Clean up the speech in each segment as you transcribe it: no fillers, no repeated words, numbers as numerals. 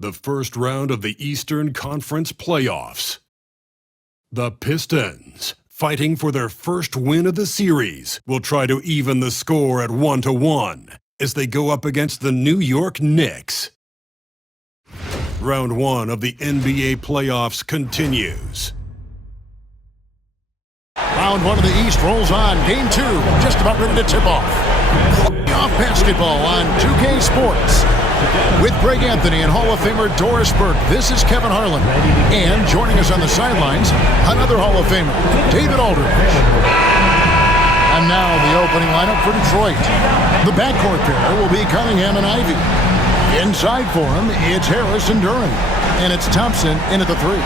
the first round of the Eastern Conference playoffs. The Pistons, fighting for their first win of the series, will try to even the score at 1-1 as they go up against the New York Knicks. Round 1 of the NBA playoffs continues. Round 1 of the East rolls on. Game 2, just about ready to tip off. Playoff basketball on 2K Sports. With Greg Anthony and Hall of Famer Doris Burke, this is Kevin Harlan. And joining us on the sidelines, another Hall of Famer, David Aldridge. And now the opening lineup for Detroit. The backcourt pair will be Cunningham and Ivy. Inside for him, it's Harris and Duren. And it's Thompson in at the 3.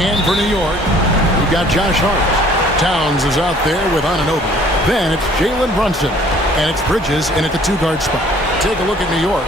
And for New York, we've got Josh Hart. Towns is out there with Anunoby. Then it's Jalen Brunson. And it's Bridges in at the 2-guard spot. Take a look at New York.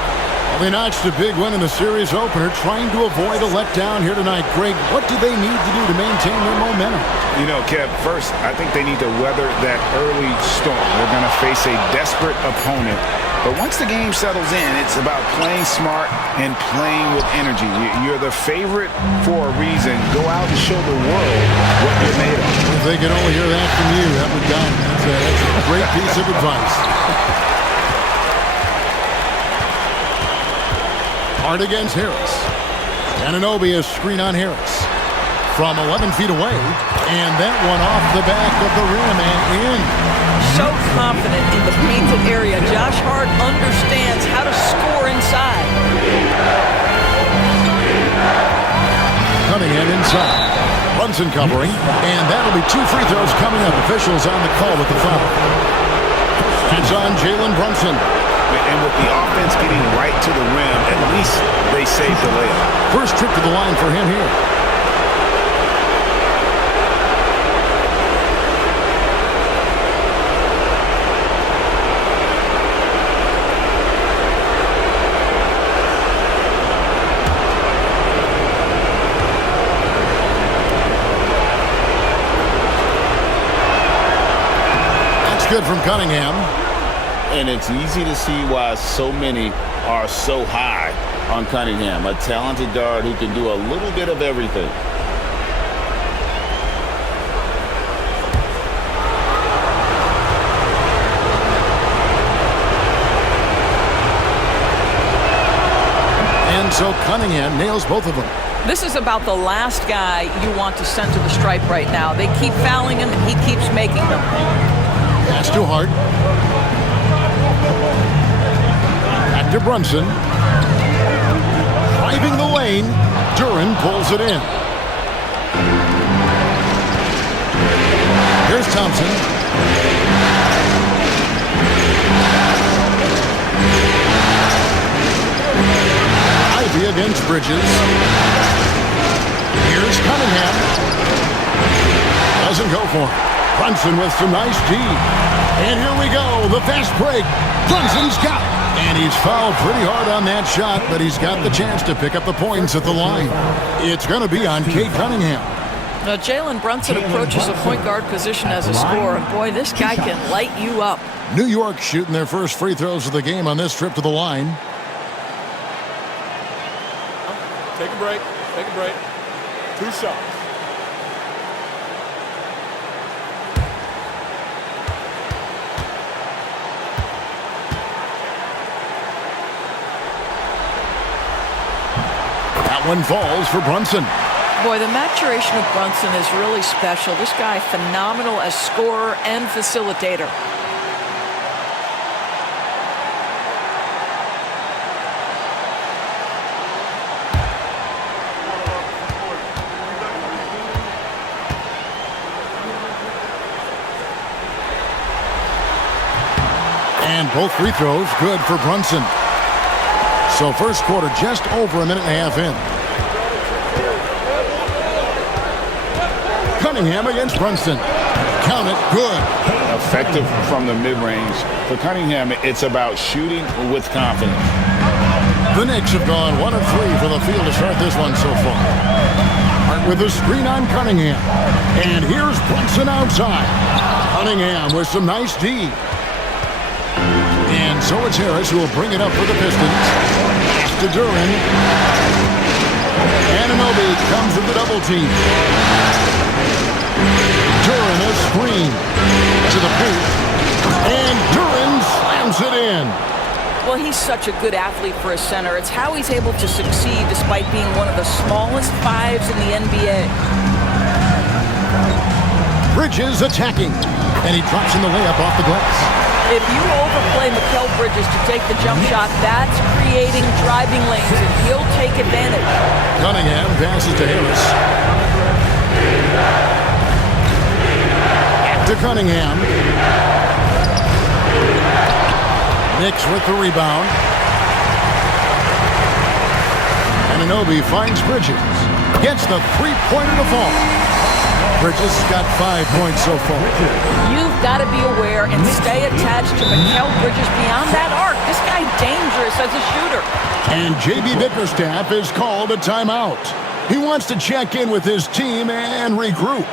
They notched a big win in the series opener, trying to avoid a letdown here tonight. Greg, what do they need to do to maintain their momentum? You know, Kev, first, I think they need to weather that early storm. They're going to face a desperate opponent. But once the game settles in, it's about playing smart and playing with energy. You're the favorite for a reason. Go out and show the world what you're made of. If they could only hear that from you, that would be done. That's a great piece of advice. Hard against Harris. Anunoby is screen on Harris. From 11 feet away. And that one off the back of the rim and in. So confident in the painted area. Josh Hart understands how to score inside. Cunningham inside. Brunson covering. And that'll be 2 free throws coming up. Officials on the call with the foul. It's on Jalen Brunson. And with the offense getting right to the rim, at least they saved the layup. First trip to the line for him here. That's good from Cunningham. And it's easy to see why so many are so high on Cunningham, a talented guard who can do a little bit of everything. And so Cunningham nails both of them. This is about the last guy you want to send to the stripe right now. They keep fouling him, and he keeps making them. That's too hard. Back to Brunson. Driving the lane. Duren pulls it in. Here's Thompson. Ivy against Bridges. Here's Cunningham. Doesn't go for it. Brunson with some nice D. And here we go. The fast break. Brunson's got it. And he's fouled pretty hard on that shot, but he's got the chance to pick up the points at the line. It's going to be on Cade Cunningham. Now, Jalen Brunson approaches a point guard position as a scorer. And boy, this guy can light you up. New York shooting their first free throws of the game on this trip to the line. Take a break. Take a break. 2 shots. One falls for Brunson. Boy, the maturation of Brunson is really special. This guy, phenomenal as scorer and facilitator. And both free throws good for Brunson. So first quarter just over a minute and a half in. Cunningham against Brunson. Count it, good. Effective from the mid-range. For Cunningham, it's about shooting with confidence. The Knicks have gone 1 of 3 for the field to start this one so far. Hart with a screen on Cunningham. And here's Brunson outside. Cunningham with some nice D. And so it's Harris who will bring it up for the Pistons. To Duren. Anunoby comes with the double team. Duran a screen to the paint. And Duran slams it in. Well, he's such a good athlete for a center. It's how he's able to succeed despite being one of the smallest fives in the NBA. Bridges attacking. And he drops in the layup off the glass. If you overplay Mikal Bridges to take the jump shot, that's creating driving lanes, and he'll take advantage. Cunningham passes to Harris. To Cunningham. Knicks with the rebound. Anunoby finds Bridges. Gets the three-pointer to fall. Bridges got 5 points so far. You've got to be aware and stay attached to Mikal Bridges beyond that arc. This guy's dangerous as a shooter. And J.B. Bickerstaff is called a timeout. He wants to check in with his team and regroup.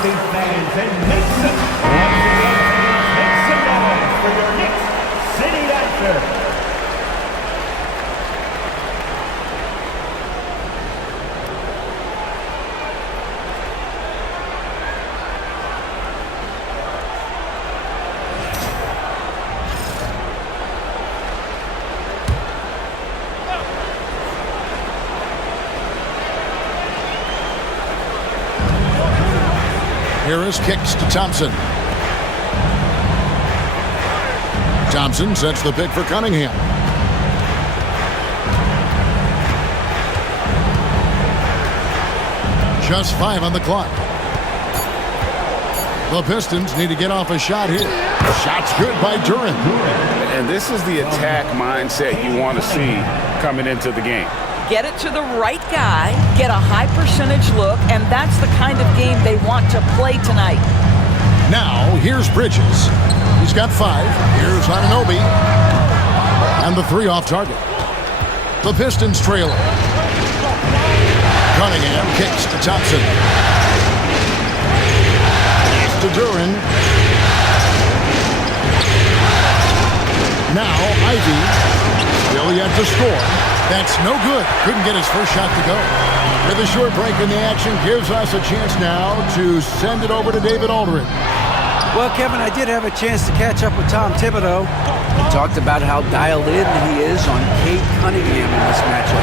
Feet fans and make some noise for your Knicks City Raptors. Harris kicks to Thompson. Thompson sets the pick for Cunningham. Just 5 on the clock. The Pistons need to get off a shot here. Shot's good by Duran. And this is the attack mindset you want to see coming into the game. Get it to the right guy, get a high percentage look, and that's the kind of game they want to play tonight. Now, here's Bridges. He's got 5. Here's Anunoby. And the 3 off target. The Pistons trailing. Cunningham kicks to Thompson. Pass to Duran. Now, Ivy. Still yet to score. That's no good. Couldn't get his first shot to go. With a short break in the action gives us a chance now to send it over to David Aldridge. Well, Kevin, I did have a chance to catch up with Tom Thibodeau. He talked about how dialed in he is on Cade Cunningham in this matchup.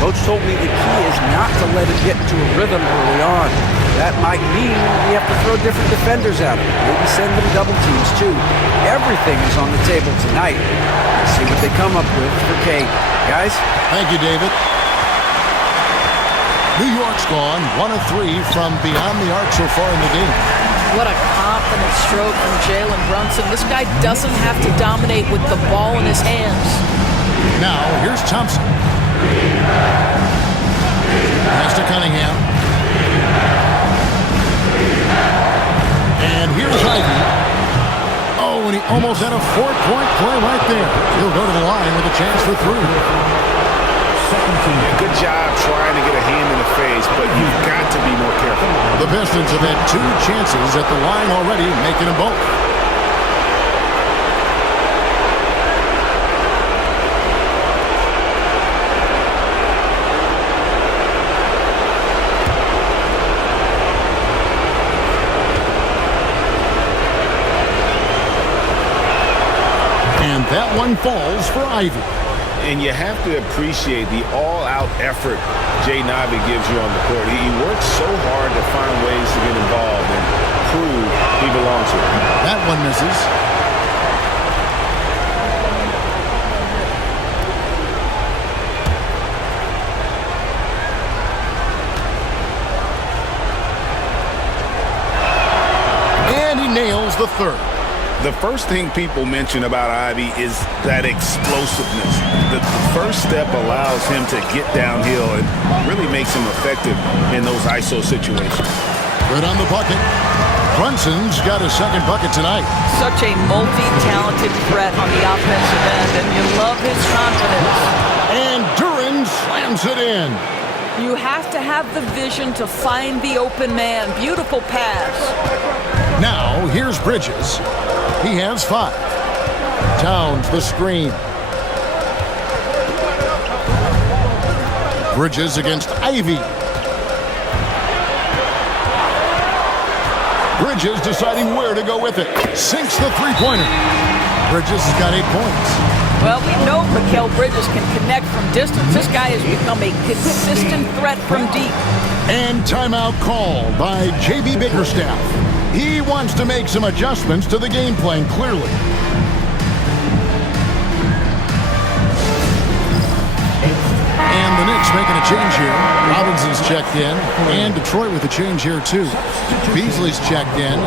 Coach told me the key is not to let him get into a rhythm early on. That might mean we have to throw different defenders at him. Maybe send them double teams, too. Everything is on the table tonight. Let's see what they come up with for Cade. Guys? Thank you, David. New York's gone 1 of 3 from beyond the arc so far in the game. What a confident stroke from Jalen Brunson. This guy doesn't have to dominate with the ball in his hands. Now, here's Thompson. Pass to Cunningham. And here's Ivy. Oh, and he almost had a 4-point play right there. He'll go to the line with a chance for 3. Good job trying to get a hand in the face, but you've got to be more careful. The Pistons have had 2 chances at the line already, making them both. And that one falls for Ivy. And you have to appreciate the all-out effort Jaden Ivey gives you on the court. He works so hard to find ways to get involved and prove he belongs here. That one misses. And he nails the 3rd. The first thing people mention about Ivy is that explosiveness. The first step allows him to get downhill and really makes him effective in those ISO situations. Good on the bucket. Brunson's got his 2nd bucket tonight. Such a multi-talented threat on the offensive end, and you love his confidence. And Duran slams it in. You have to have the vision to find the open man. Beautiful pass. Now, here's Bridges. He has 5. Towns the screen. Bridges against Ivy. Bridges deciding where to go with it. Sinks the three-pointer. Bridges has got 8 points. Well, we know Mikal Bridges can connect from distance. This guy has become a consistent threat from deep. And timeout called by J.B. Bickerstaff. He wants to make some adjustments to the game plan, clearly. And the Knicks making a change here. Robinson's checked in. And Detroit with a change here, too. Beasley's checked in.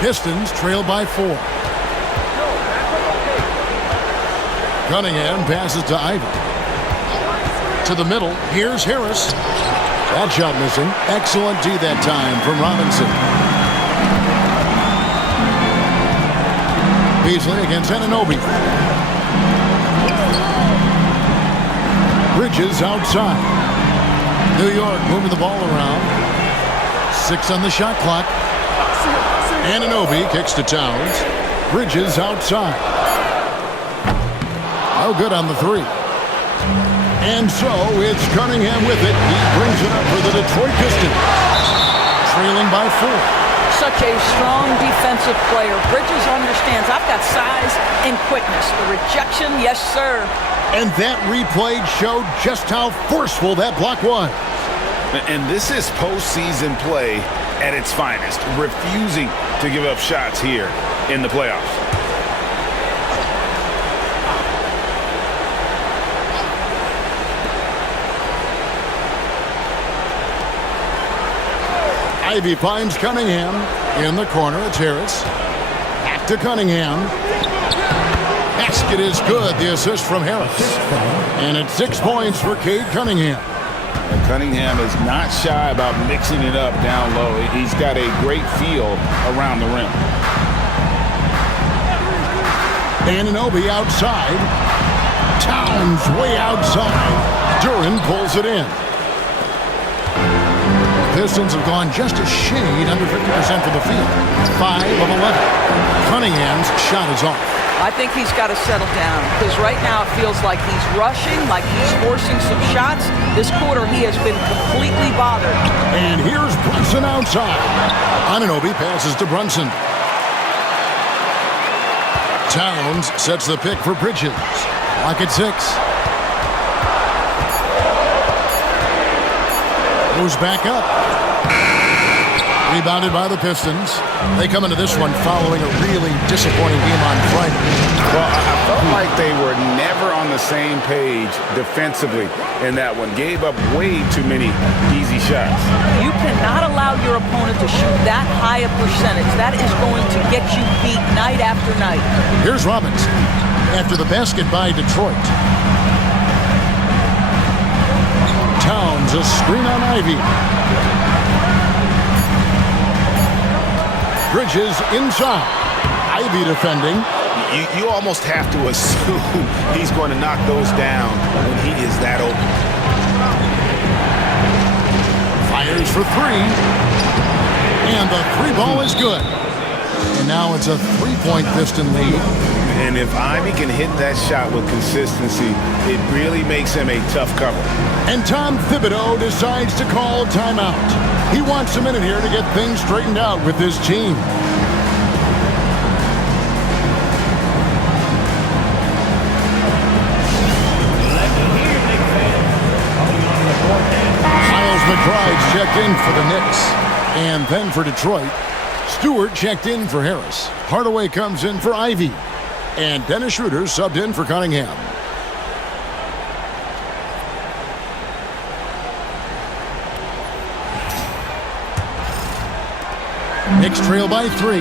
Pistons trail by 4. Cunningham passes to Ivy. To the middle. Here's Harris. That shot missing. Excellent D that time from Robinson. Beasley against Anunoby. Bridges outside. New York moving the ball around. 6 on the shot clock. Anunoby kicks to Towns. Bridges outside. No good on the 3. And so it's Cunningham with it. He brings it up for the Detroit Pistons. Trailing by 4. Such a strong defensive player. Bridges understands I've got size and quickness. The rejection, yes, sir. And that replay showed just how forceful that block was. And this is postseason play at its finest, refusing to give up shots here in the playoffs. Ivy finds Cunningham in the corner. It's Harris. Back to Cunningham. Basket is good. The assist from Harris. And it's 6 points for Cade Cunningham. And Cunningham is not shy about mixing it up down low. He's got a great feel around the rim. Anunoby outside. Towns way outside. Duran pulls it in. Pistons have gone just a shade under 50% for the field. 5 of 11. Cunningham's shot is off. I think he's got to settle down because right now it feels like he's rushing, like he's forcing some shots. This quarter he has been completely bothered. And here's Brunson outside. Anunoby passes to Brunson. Towns sets the pick for Bridges. Lock at 6. Goes back up. Rebounded by the Pistons. They come into this one following a really disappointing game on Friday. Well, I felt like they were never on the same page defensively in that one. Gave up way too many easy shots. You cannot allow your opponent to shoot that high a percentage. That is going to get you beat night after night. Here's Robinson after the basket by Detroit. Towns, a screen on Ivy. Bridges inside. Ivy defending. You almost have to assume he's going to knock those down when he is that open. Fires for 3. And the 3 ball is good. And now it's a 3-point Piston lead. And if Ivy can hit that shot with consistency, it really makes him a tough cover. And Tom Thibodeau decides to call timeout. He wants a minute here to get things straightened out with his team. Miles McBride's checked in for the Knicks. And then for Detroit, Stewart checked in for Harris. Hardaway comes in for Ivy. And Dennis Schroeder subbed in for Cunningham. Knicks trail by 3.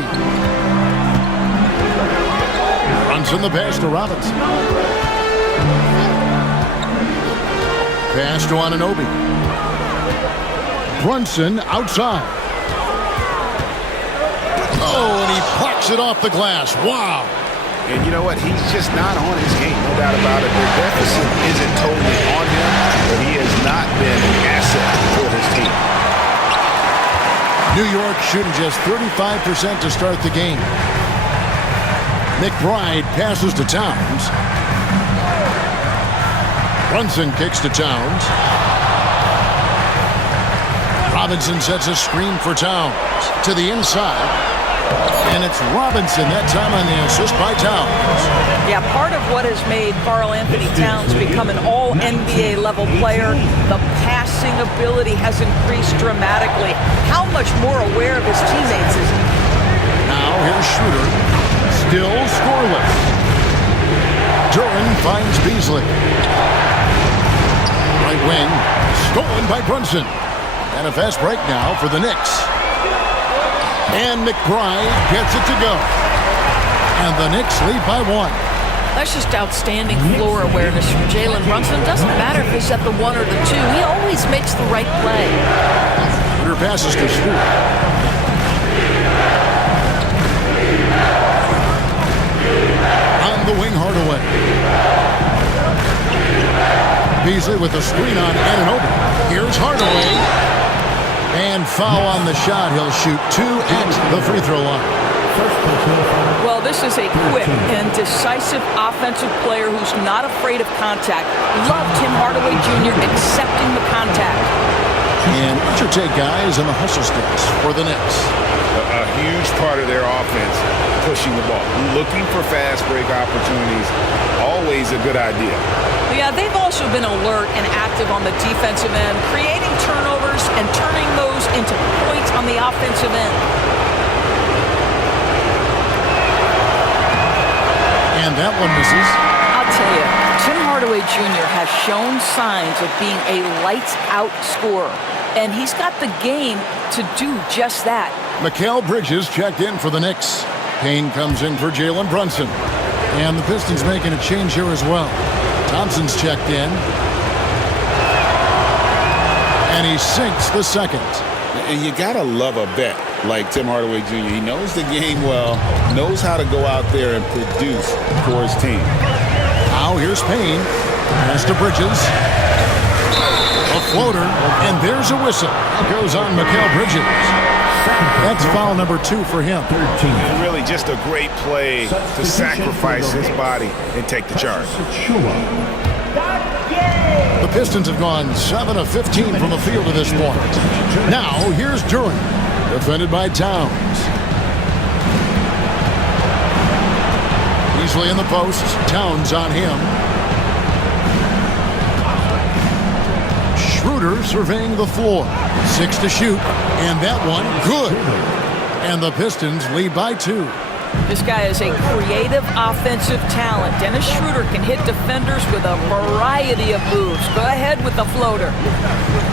Brunson the pass to Robinson. Pass to Anunoby. Brunson outside. Oh, and he plucks it off the glass. Wow. And you know what? He's just not on his game, no doubt about it. The deficit isn't totally on him, but he has not been an asset for his team. New York shooting just 35% to start the game. McBride passes to Towns. Brunson kicks to Towns. Robinson sets a screen for Towns to the inside. And it's Robinson that time on the assist by Towns. Yeah, part of what has made Karl Anthony Towns become an all-NBA level player, the passing ability has increased dramatically. How much more aware of his teammates is he? Now here's Schroeder. Still scoreless. Duran finds Beasley. Right wing. Stolen by Brunson. And a fast break now for the Knicks. And McBride gets it to go. And the Knicks lead by 1. That's just outstanding floor awareness from Jalen Brunson. Doesn't matter if he's at the 1 or the 2. He always makes the right play. Schroeder passes to Schroeder. On the wing, Hardaway. Beasley with a screen on Anunoby. Here's Hardaway. And foul on the shot. He'll shoot 2 at the free throw line. Well, this is a quick and decisive offensive player who's not afraid of contact. Love Tim Hardaway Jr. accepting the contact. And what's your take, guys, on the hustle sticks for the Knicks? A huge part of their offense, pushing the ball. Looking for fast break opportunities, always a good idea. Yeah, they've also been alert and active on the defensive end, creating turnovers and turning those into points on the offensive end. And that one misses. I'll tell you, Tim Hardaway Jr. has shown signs of being a lights-out scorer, and he's got the game to do just that. Mikal Bridges checked in for the Knicks. Payne comes in for Jalen Brunson. And the Pistons making a change here as well. Thompson's checked in. And he sinks the second. And you got to love a vet like Tim Hardaway Jr. He knows the game well, knows how to go out there and produce for his team. Now here's Payne. Pass to Bridges. A floater. And there's a whistle. That goes on Mikal Bridges. That's foul number 2 for him. Really just a great play to sacrifice his body and take the charge. The Pistons have gone 7 of 15 from the field at this point. Now here's Duran, defended by Towns. Beasley in the post. Towns on him. Schroeder surveying the floor. 6 to shoot. And that one, good. And the Pistons lead by 2. This guy is a creative offensive talent. Dennis Schroeder can hit defenders with a variety of moves. Go ahead with the floater.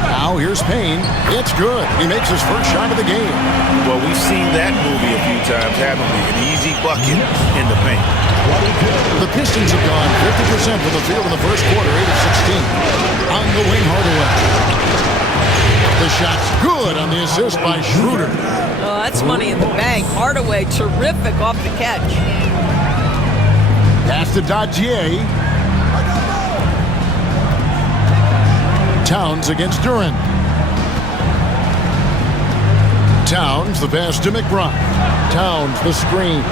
Now here's Payne. It's good. He makes his first shot of the game. Well, we've seen that movie a few times, haven't we? An easy bucket in the paint. The Pistons have gone 50% from the field in the first quarter, 8 of 16. On the wing, Hardaway. The shot's good on the assist by Schroeder. Oh, that's money in the bank. Hardaway, terrific off the catch. Pass to Dajier. Towns against Duran. Towns, the pass to McBride. Towns, the screen.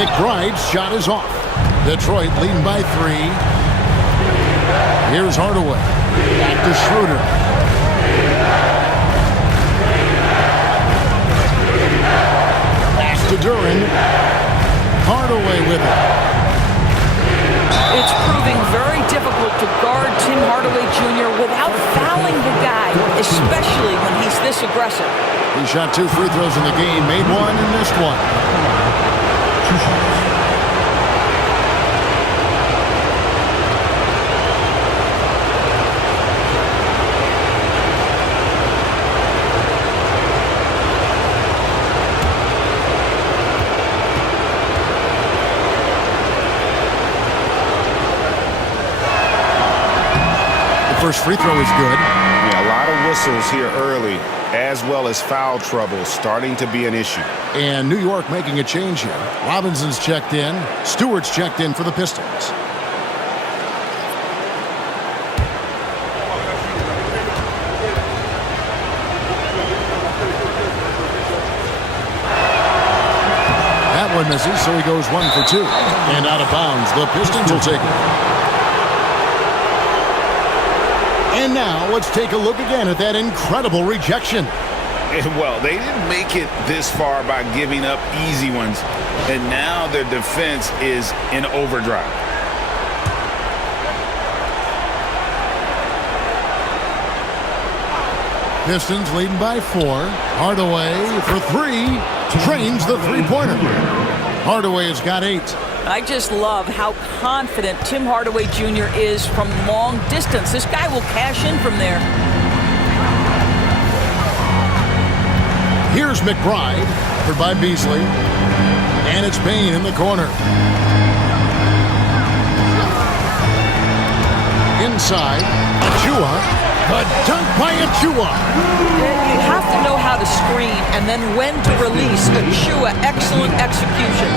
McBride's shot is off. Detroit leading by 3. Here's Hardaway. Back to Schroeder. Pass to Duran. Hardaway with it. It's proving very difficult to guard Tim Hardaway Jr. without fouling the guy, especially when he's this aggressive. He shot 2 free throws in the game, made 1 and missed 1. First free throw is good. Yeah, a lot of whistles here early as well as foul trouble starting to be an issue. And New York making a change here. Robinson's checked in. Stewart's checked in for the Pistons. That one misses, so he goes 1 for 2. And out of bounds. The Pistons will take it. And now let's take a look again at that incredible rejection. Well, they didn't make it this far by giving up easy ones. And now their defense is in overdrive. Pistons leading by 4. Hardaway for 3. Trains the three-pointer. Hardaway has got 8. I just love how confident Tim Hardaway Jr. is from long distance. This guy will cash in from there. Here's McBride, covered by Beasley. And it's Payne in the corner. Inside, Achua. The dunk by Achua. You have to know how to screen and then when to release. Achua, excellent execution.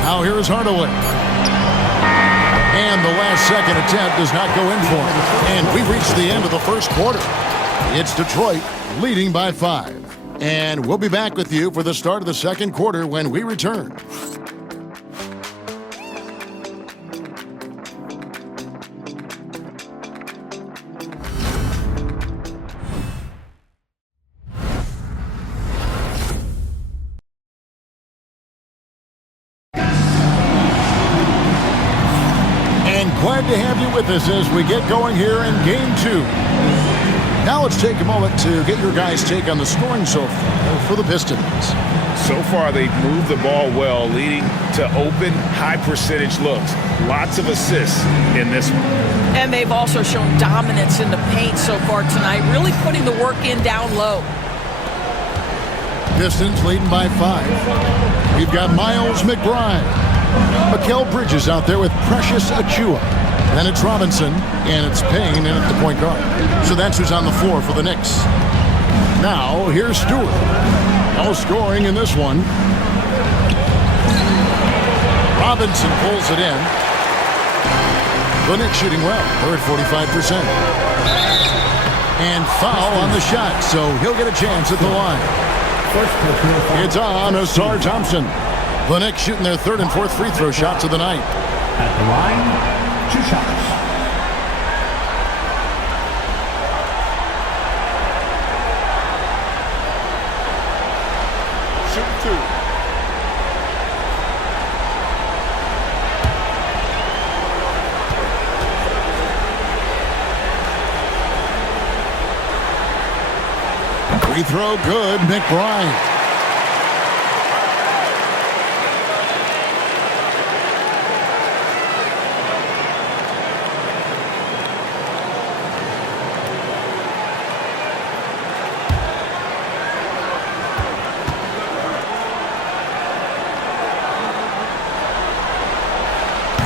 Now here is Hardaway. And the last second attempt does not go in for him. And we've reached the end of the first quarter. It's Detroit leading by 5. And we'll be back with you for the start of the second quarter when we return. Glad to have you with us as we get going here in Game 2. Now let's take a moment to get your guys' take on the scoring so far for the Pistons. So far, they've moved the ball well, leading to open, high-percentage looks. Lots of assists in this one. And they've also shown dominance in the paint so far tonight, really putting the work in down low. Pistons leading by 5. We've got Miles McBride. Mikal Bridges out there with Precious Achua. Then it's Robinson, and it's Payne in at the point guard. So that's who's on the floor for the Knicks. Now, here's Stewart. No scoring in this one. Robinson pulls it in. The Knicks shooting well. They're at 45%. And foul on the shot, so he'll get a chance at the line. It's on Asar Thompson. The Knicks shooting their 3rd and 4th free throw shots of the night. At the line, 2 shots. Shoot 2. Free throw good, McBride.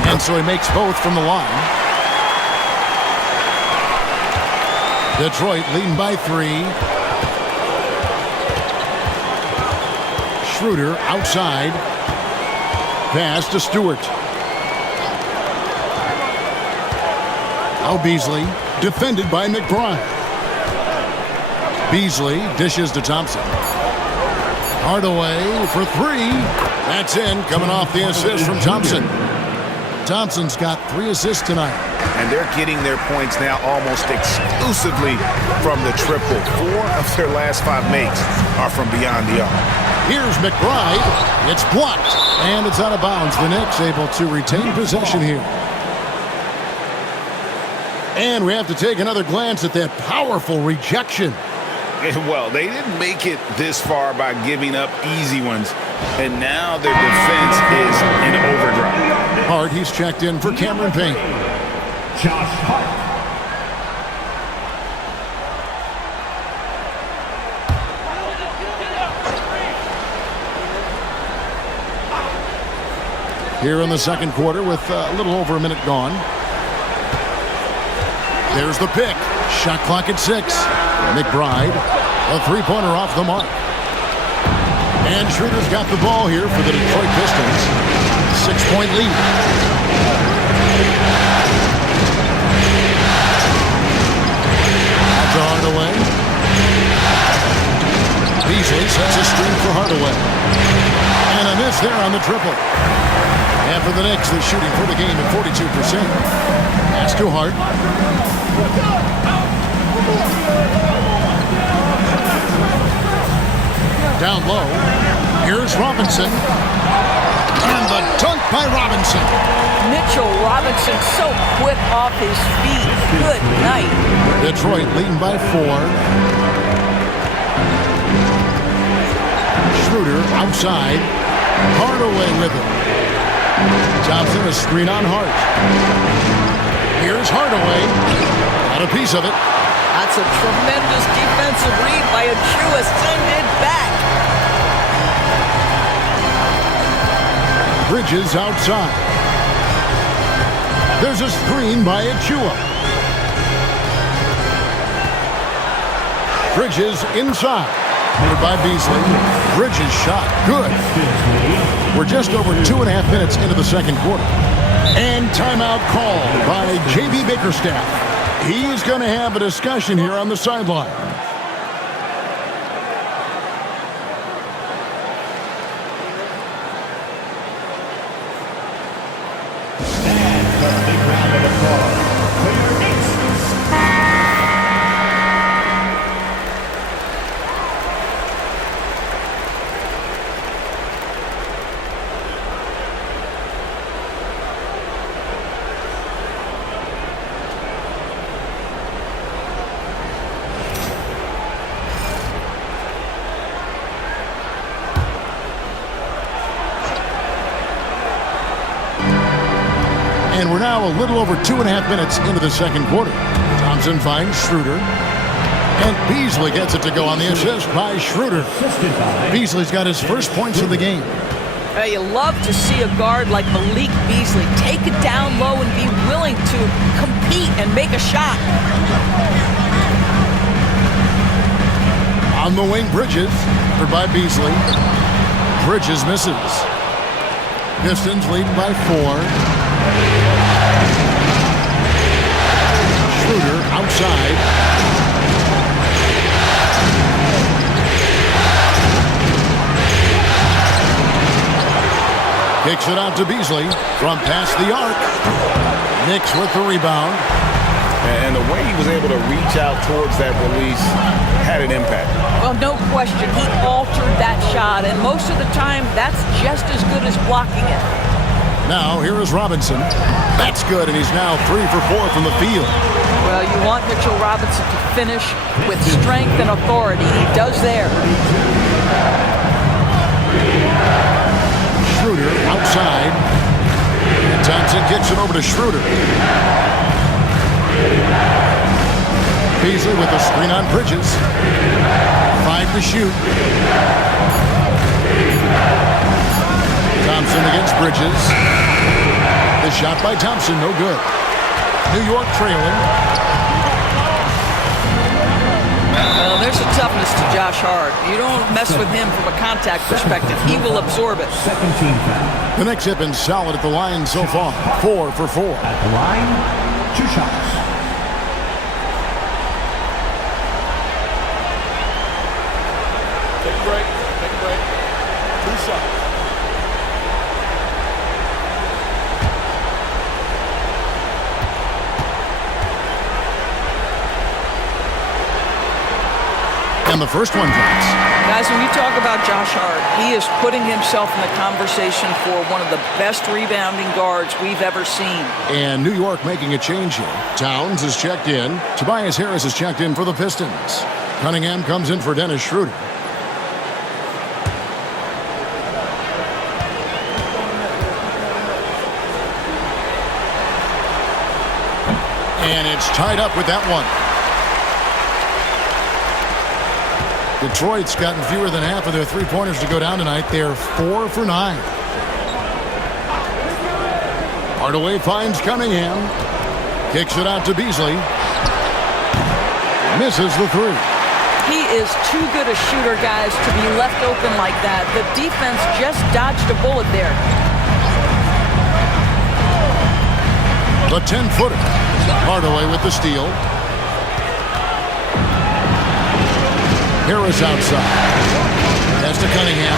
And so he makes both from the line. Detroit leading by 3. Schroeder outside. Pass to Stewart. Now Beasley, defended by McBride. Beasley dishes to Thompson. Hardaway for 3. That's in, coming off the assist from Thompson. Thompson's got 3 assists tonight. And they're getting their points now almost exclusively from the triple. 4 of their last 5 makes are from beyond the arc. Here's McBride. It's blocked. And it's out of bounds. The Knicks able to retain possession here. And we have to take another glance at that powerful rejection. Well, they didn't make it this far by giving up easy ones. And now their defense is in overdrive. Hart, he's checked in for Cameron Payne. Josh Hart. Here in the second quarter with a little over a minute gone. There's the pick. Shot clock at 6. McBride, a three-pointer off the mark. And Schroeder's got the ball here for the Detroit Pistons. 6-point lead. Out to Hardaway. Beasley sets a screen for Hardaway. And a miss there on the triple. And for the Knicks, they're shooting for the game at 42%. Pass to Hart. Down low. Here's Robinson. And the dunk by Robinson. Mitchell Robinson so quick off his feet. Good night. Detroit leading by 4. Schroeder outside. Hardaway with it. Thompson a screen on Hart. Here's Hardaway. Got a piece of it. That's a tremendous defensive read by Achua. Send it back. Bridges outside. There's a screen by Achua. Bridges inside. Headed by Beasley. Bridges shot. Good. We're just over 2.5 minutes into the second quarter. And timeout called by J.B. Bickerstaff. He's going to have a discussion here on the sideline. And for a big round of applause for your Knicks. And we're now a little over 2.5 minutes into the second quarter. Thompson finds Schroeder. And Beasley gets it to go on the assist by Schroeder. Beasley's got his first points of the game. You love to see a guard like Malik Beasley take it down low and be willing to compete and make a shot. On the wing, Bridges. Covered by Beasley. Bridges misses. Pistons leading by 4. Schroeder outside. Kicks it out to Beasley from past the arc. Knicks with the rebound. And the way he was able to reach out towards that release had an impact. Well, no question. He altered that shot, and most of the time, that's just as good as blocking it. Now, here is Robinson. That's good, and he's now 3 for 4 from the field. Well, you want Mitchell Robinson to finish with strength and authority. He does there. Schroeder outside. And Thompson kicks it over to Schroeder. Beasley with a screen on Bridges. 5 to shoot. Thompson against Bridges. The shot by Thompson, no good. New York trailing. Well, there's a toughness to Josh Hart. You don't mess with him from a contact perspective. He will absorb it. Second team foul. The Knicks have been solid at the line so far. 4 for 4. At the line, 2 shots. Take a break. Take a break. 2 shots. And the first one drops. Guys, when you talk about Josh Hart, he is putting himself in the conversation for one of the best rebounding guards we've ever seen. And New York making a change here. Towns is checked in. Tobias Harris is checked in for the Pistons. Cunningham comes in for Dennis Schroeder. And it's tied up with that one. Detroit's gotten fewer than half of their three-pointers to go down tonight. They're 4 for 9. Hardaway finds Cunningham. Kicks it out to Beasley. Misses the three. He is too good a shooter, guys, to be left open like that. The defense just dodged a bullet there. The 10-footer. Hardaway with the steal. Harris outside. Pass to Cunningham.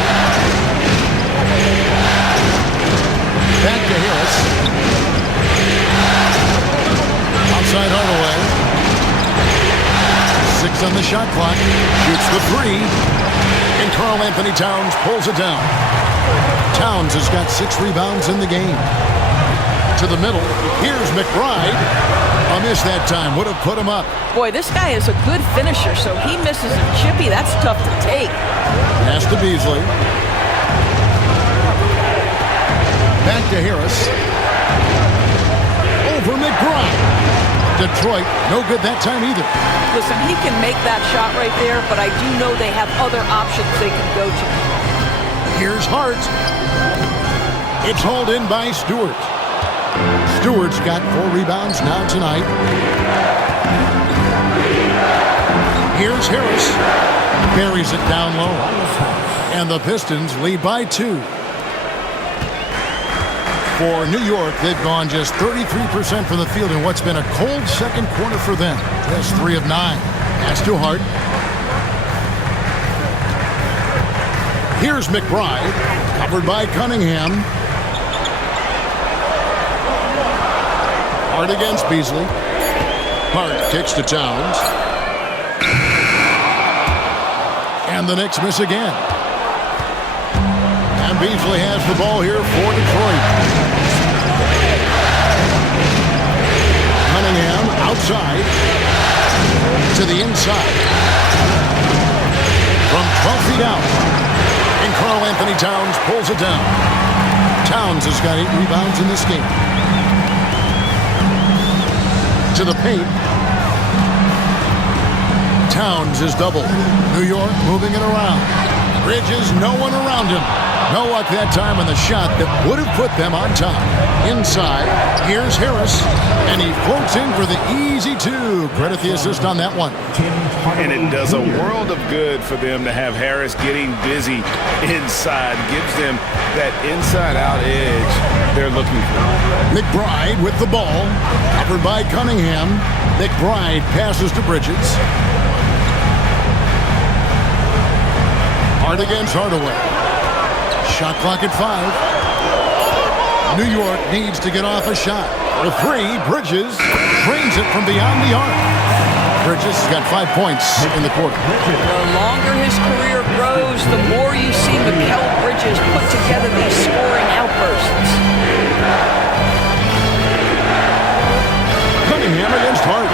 Back to Harris. Outside Hardaway. 6 on the shot clock. Shoots the three. And Karl-Anthony Towns pulls it down. Towns has got 6 rebounds in the game. To the middle. Here's McBride. A miss that time. Would have put him up. Boy, this guy is a good finisher, so he misses a chippy. That's tough to take. Pass to Beasley. Back to Harris. Over McBride. Detroit, no good that time either. Listen, he can make that shot right there, but I do know they have other options they can go to. Here's Hart. It's hauled in by Stewart. Stewart's got 4 rebounds now tonight. Here's Harris. Buries it down low. And the Pistons lead by 2. For New York, they've gone just 33% from the field in what's been a cold second quarter for them. Just 3 of 9. That's too hard. Here's McBride, covered by Cunningham. Hart against Beasley. Hart kicks to Towns. And the Knicks miss again. And Beasley has the ball here for Detroit. Cunningham outside to the inside. From 12 feet out. And Karl-Anthony Towns pulls it down. Towns has got 8 rebounds in this game. To the paint. Towns is doubled. New York moving it around. Bridges, no one around him. No luck that time on the shot that would have put them on top. Inside, here's Harris, and he floats in for the easy 2. Credit the assist on that one. And it does a world of good for them to have Harris getting busy inside. Gives them that inside-out edge they're looking for. McBride with the ball, covered by Cunningham. McBride passes to Bridges. Hart against Hardaway. Shot clock at 5. New York needs to get off a shot. For 3, Bridges drains it from beyond the arc. Bridges has got 5 points in the quarter. The longer his career grows, the more you see Mikal Bridges put together these scoring outbursts. Cunningham against Hart.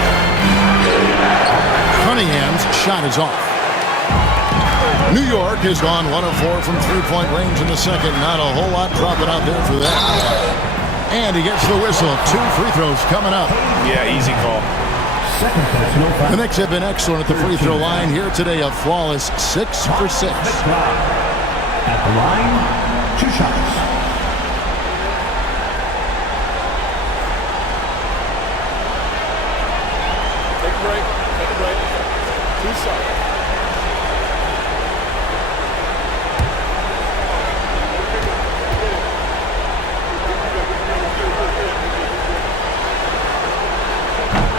Cunningham's shot is off. New York has gone 1 of 4 from 3-point range in the second. Not a whole lot dropping out there for that. And he gets the whistle. 2 free throws coming up. Yeah, easy call. The Knicks have been excellent at the free throw line here today. A flawless 6 for 6. At the line, 2 shots. Take a break. Take a break. 2 shots.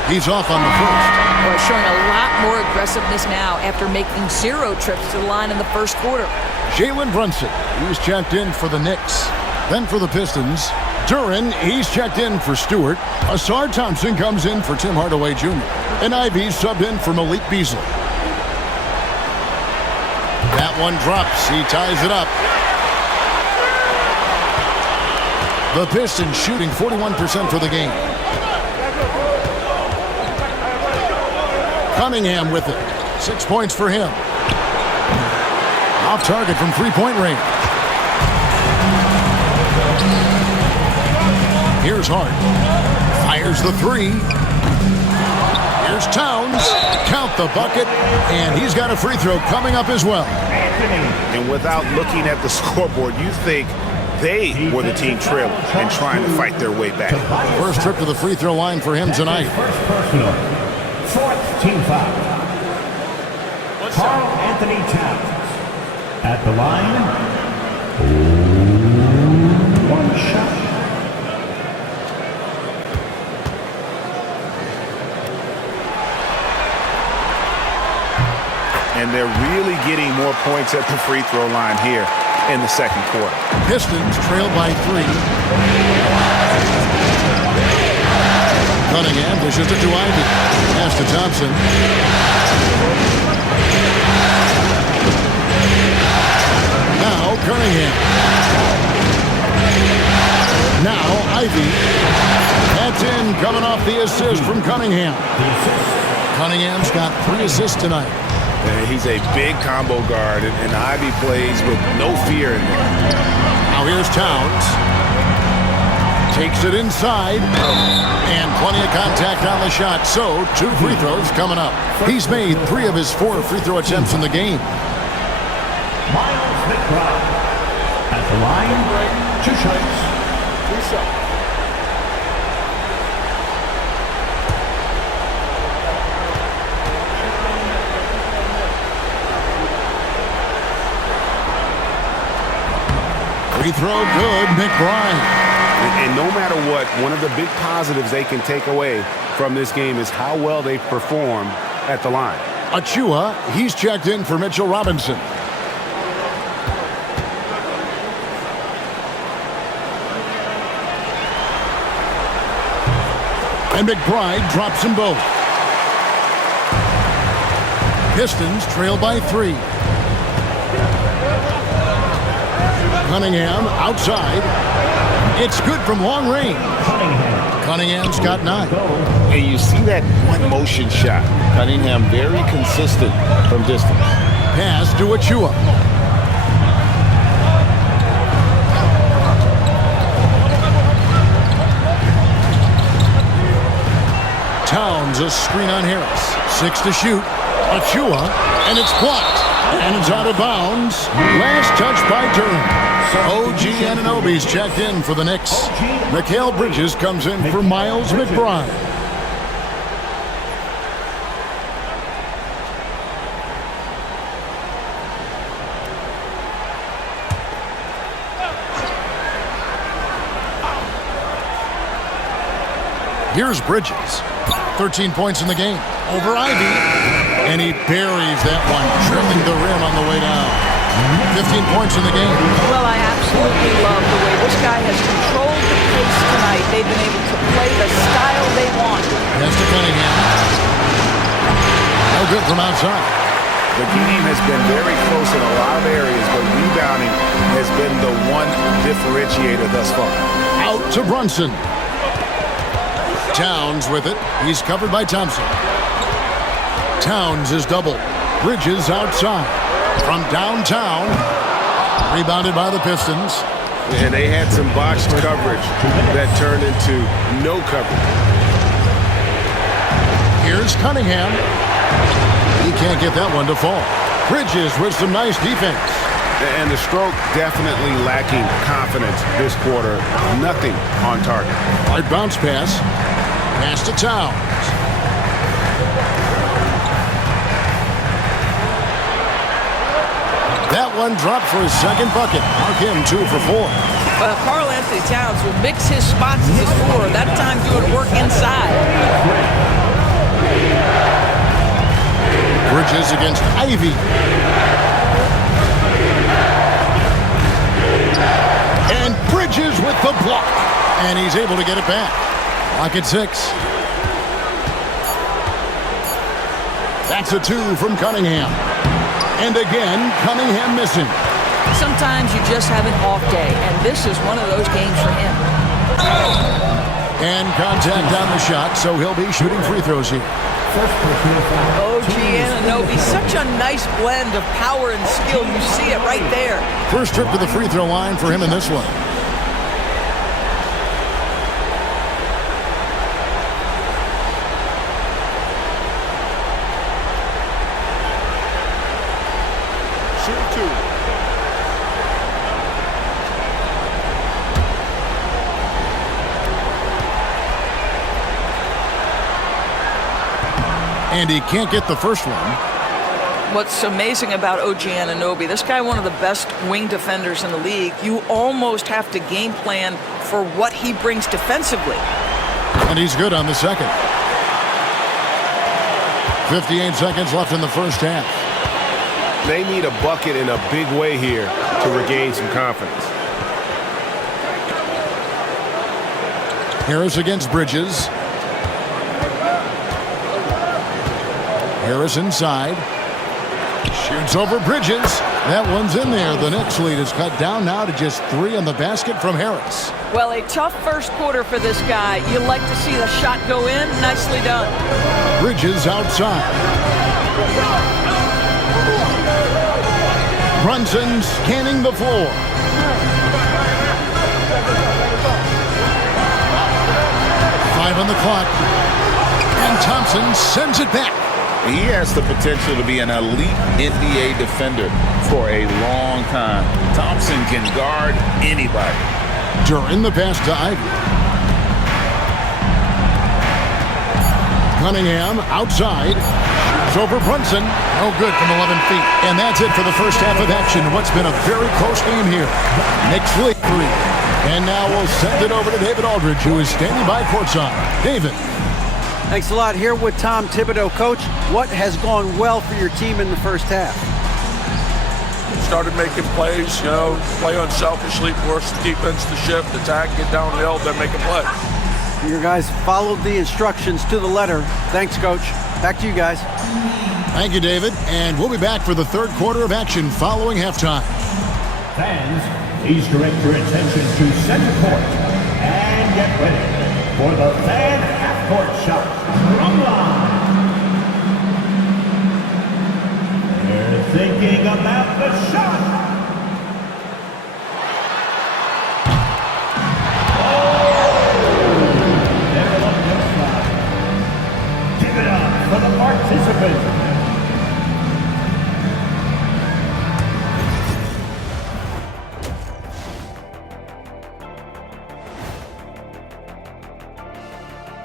He's off on the first. Boy, showing a lot more aggressiveness now after making 0 trips to the line in the first quarter. Jalen Brunson, he's checked in for the Knicks. Then for the Pistons, Duran, he's checked in for Stewart. Asar Thompson comes in for Tim Hardaway Jr. And Ivey's subbed in for Malik Beasley. That one drops. He ties it up. The Pistons shooting 41% for the game. Cunningham with it. 6 points for him. Off target from 3-point range. Here's Hart. Fires the 3. Here's Towns. Count the bucket. And he's got a free throw coming up as well. And without looking at the scoreboard, you think they were the team trailing and trying to fight their way back. First trip to the free throw line for him tonight. First personal. 4th team foul. Karl Anthony Towns. At the line, 1 shot. And they're really getting more points at the free throw line here in the second quarter. Pistons trail by 3. Cunningham dishes it to Ivy. Pass to Thompson. Now Cunningham. Now Ivy. That's in, coming off the assist from Cunningham. Cunningham's got 3 assists tonight. He's a big combo guard, and Ivy plays with no fear in there. Now here's Towns. Takes it inside. And plenty of contact on the shot. So, 2 free throws coming up. He's made 3 of his 4 free throw attempts in the game. Miles McBride. At the line, 2 shots. 3 shots. Free throw good, McBride. And no matter what, one of the big positives they can take away from this game is how well they perform at the line. Achua, he's checked in for Mitchell Robinson. And McBride drops them both. Pistons trail by 3. Cunningham outside. It's good from long range. Cunningham's got 9. And you see that one motion shot. Cunningham very consistent from distance. Pass to Achua. Towns a screen on Harris. 6 to shoot. Achua, and it's blocked. And it's out of bounds. Last touch by Durham. OG Anunoby's checked in for the Knicks. Mikal Bridges comes in for Miles McBride. Here's Bridges. 13 points in the game. Over Ivy. And he buries that one, trimming the rim on the way down. 15 points in the game. Well, I absolutely love the way this guy has controlled the pace tonight. They've been able to play the style they want. Pass to Cunningham. No good from outside. The game has been very close in a lot of areas, but rebounding has been the one differentiator thus far. Out to Brunson. Towns with it. He's covered by Thompson. Towns is double. Bridges outside. From downtown. Rebounded by the Pistons. And they had some botched coverage that turned into no coverage. Here's Cunningham. He can't get that one to fall. Bridges with some nice defense. And the stroke definitely lacking confidence this quarter. Nothing on target. Hard bounce pass. Pass to Towns. That one dropped for his second bucket. Mark him 2 for 4. Karl Anthony Towns will mix his spots to score. That time doing work inside. Bridges against Ivy. And Bridges with the block. And he's able to get it back. Lock at 6. That's a 2 from Cunningham. And again, Cunningham missing. Sometimes you just have an off day, and this is one of those games for him. And contact on the shot, so he'll be shooting free throws here. OG Anunoby, such a nice blend of power and skill. You see it right there. First trip to the free throw line for him in this one. And he can't get the first one. What's amazing about OG Anunoby, this guy, one of the best wing defenders in the league. You almost have to game plan for what he brings defensively. And he's good on the second. 58 seconds left in the first half. They need a bucket in a big way here to regain some confidence. Harris against Bridges. Harris inside. Shoots over Bridges. That one's in there. The Knicks lead is cut down now to just 3 on the basket from Harris. Well, a tough first quarter for this guy. You like to see the shot go in. Nicely done. Bridges outside. Brunson scanning the floor. Five on the clock. And Thompson sends it back. He has the potential to be an elite NBA defender for a long time. Thompson can guard anybody. During the pass to Ivy. Cunningham outside. Shoots over Brunson. No good from 11 feet. And that's it for the first half of action. What's been a very close game here. Knicks lead 3. And now we'll send it over to David Aldridge, who is standing by courtside. David. Thanks a lot. Here with Tom Thibodeau. Coach, what has gone well for your team in the first half? Started making plays, play unselfishly, force the defense to shift, attack, get downhill, then make a play. Your guys followed the instructions to the letter. Thanks, Coach. Back to you guys. Thank you, David. And we'll be back for the third quarter of action following halftime. Fans, please direct your attention to center court and get ready for the fan half-court shot from line. They're thinking about the shot. Give it up for the participants.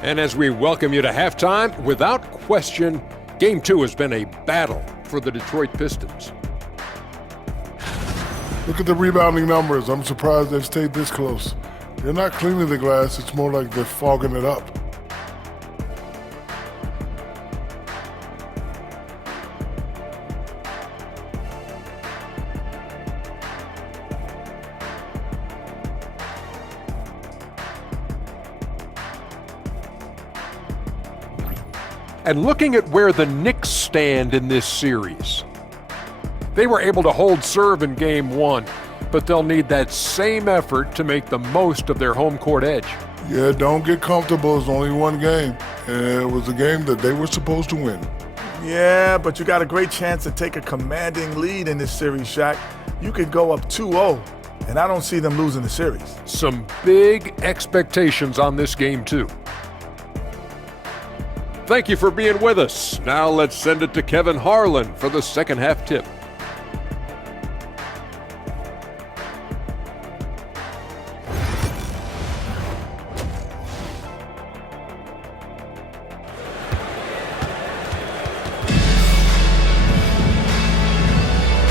And as we welcome you to halftime, without question, Game 2 has been a battle for the Detroit Pistons. Look at the rebounding numbers. I'm surprised they've stayed this close. They're not cleaning the glass. It's more like they're fogging it up. And looking at where the Knicks stand in this series, they were able to hold serve in Game 1, but they'll need that same effort to make the most of their home court edge. Yeah, don't get comfortable. It's only one game, and it was a game that they were supposed to win. Yeah, but you got a great chance to take a commanding lead in this series, Shaq. You could go up 2-0, and I don't see them losing the series. Some big expectations on this game, too. Thank you for being with us. Now let's send it to Kevin Harlan for the second half tip.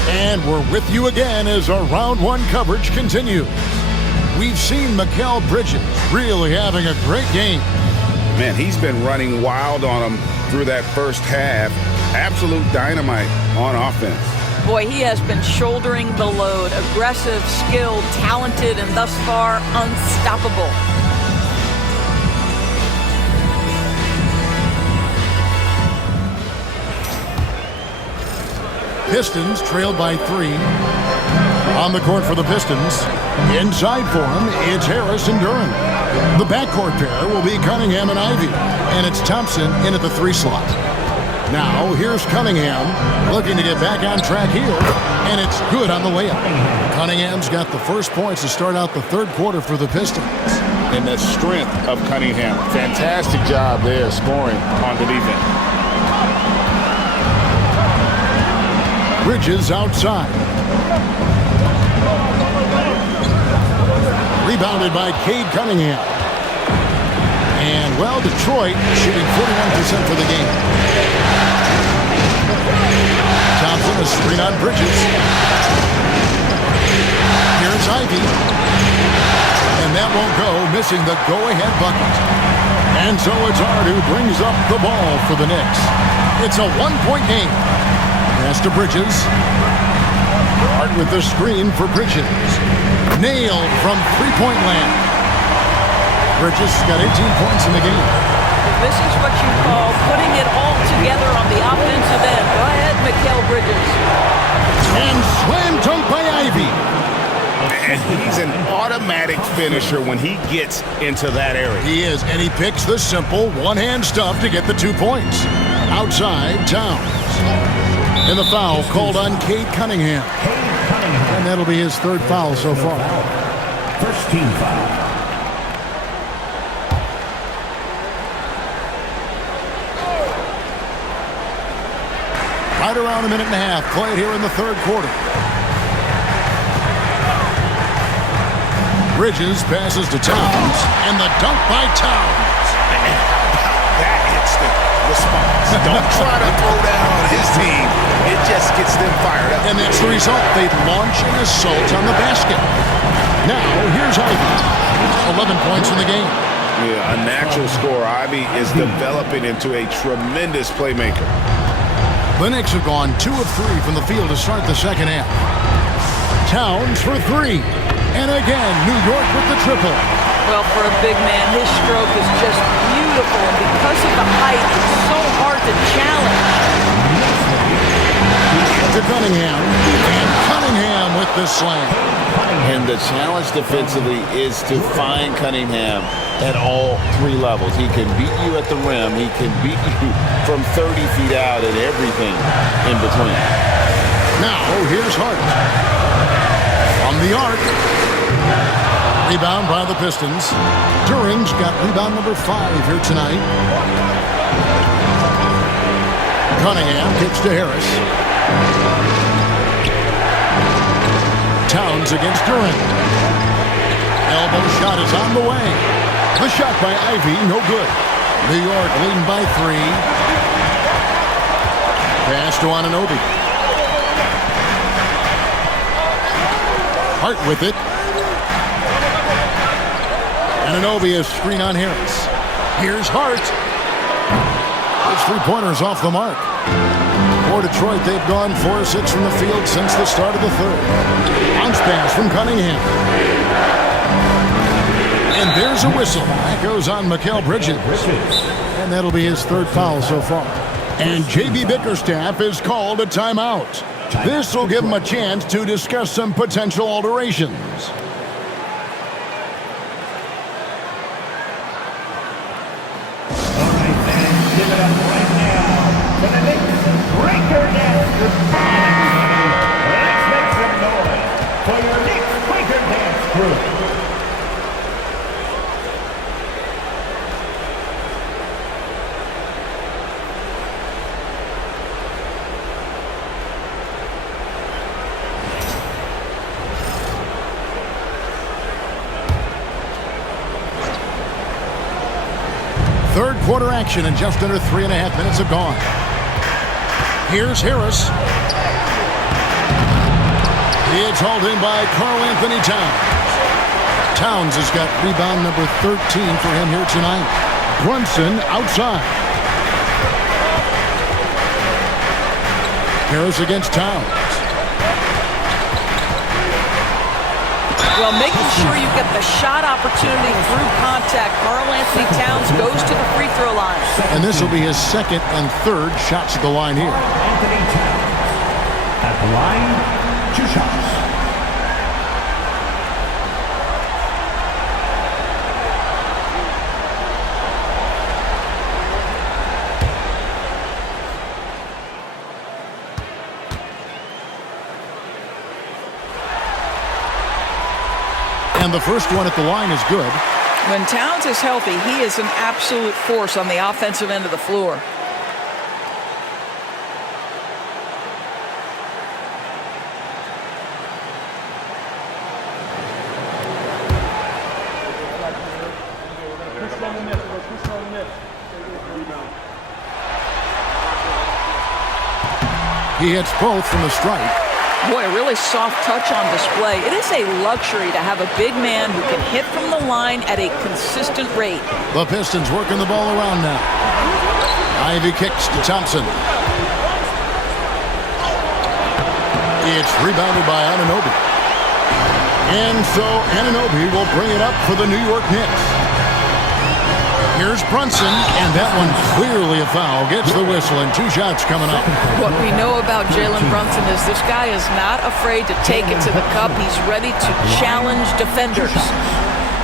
And we're with you again as our round one coverage continues. We've seen Mikal Bridges really having a great game. Man, he's been running wild on them through that first half. Absolute dynamite on offense. Boy, he has been shouldering the load. Aggressive, skilled, talented, and thus far unstoppable. Pistons trailed by 3. On the court for the Pistons. Inside for him, it's Harris and Durham. The backcourt pair will be Cunningham and Ivy. And it's Thompson in at the 3 slot. Now, here's Cunningham looking to get back on track here. And it's good on the layup. Cunningham's got the first points to start out the third quarter for the Pistons. And the strength of Cunningham. Fantastic job there scoring on the defense. Bridges outside. Rebounded by Cade Cunningham. And, well, Detroit shooting 41% for the game. Thompson, a screen on Bridges. Here's Ivy. And that won't go, missing the go-ahead bucket. And so it's Hart who brings up the ball for the Knicks. It's a one-point game. Pass to Bridges. Hart with the screen for Bridges. Nailed from three-point land. Bridges got 18 points in the game. This is what you call putting it all together on the offensive end. Go ahead, Mikal Bridges. And slam dunk by Ivy. And he's an automatic finisher when he gets into that area. He is, and he picks the simple one-hand stuff to get the 2 points. Outside, Towns. And the foul called on Cade Cunningham. And that'll be his third foul so far. First team foul. Right around a minute and a half played here in the third quarter. Bridges passes to Towns, and the dunk by Towns. That instant response. Don't try to throw down on his team. It just gets them fired up. And that's the result. They launch an assault on the basket. Now, here's Ivy. 11 points in the game. Yeah, a natural scorer. Ivy is developing into a tremendous playmaker. The Knicks have gone 2 of 3 from the field to start the second half. Towns for 3. And again, New York with the triple. Well, for a big man, his stroke is just beautiful. And because of the height, it's so hard to challenge. To Cunningham. And Cunningham with the slam. And the challenge defensively is to find Cunningham at all 3 levels. He can beat you at the rim. He can beat you from 30 feet out and everything in between. Now, here's Hart. From the arc. Rebound by the Pistons. Turing's got rebound number 5 here tonight. Cunningham kicks to Harris. Towns against Durant. Elbow shot is on the way. The shot by Ivy, no good. New York leading by 3. Pass to Anunoby. Hart with it. Anunoby is screen on Harris. Here's Hart. His three-pointers off the mark. For Detroit, they've gone 4 of 6 from the field since the start of the third. Bounce pass from Cunningham. And there's a whistle. That goes on Mikal Bridges. And that'll be his third foul so far. And J.B. Bickerstaff is called a timeout. This will give him a chance to discuss some potential alterations. Give it up right now to the Knicks Breaker Dance. Let's make some noise for your Knicks Breaker Dance crew. Third quarter action and just under 3.5 minutes have gone. Here's Harris. It's hauled in by Karl-Anthony Towns. Towns has got rebound number 13 for him here tonight. Brunson outside. Harris against Towns. Well, making sure you get the shot opportunity through contact. Karl-Anthony Towns goes to the free throw line. And this will be his second and third shots at the line here. Anthony Towns at the line, 2 shots. And the first one at the line is good. When Towns is healthy, he is an absolute force on the offensive end of the floor. He hits both from the stripe. Boy, a really soft touch on display. It is a luxury to have a big man who can hit from the line at a consistent rate. The Pistons working the ball around now. Ivy kicks to Thompson. It's rebounded by Anunoby. And so Anunoby will bring it up for the New York Knicks. Here's Brunson, and that one clearly a foul. Gets the whistle, and 2 shots coming up. What we know about Jalen Brunson is this guy is not afraid to take it to the cup. He's ready to challenge defenders.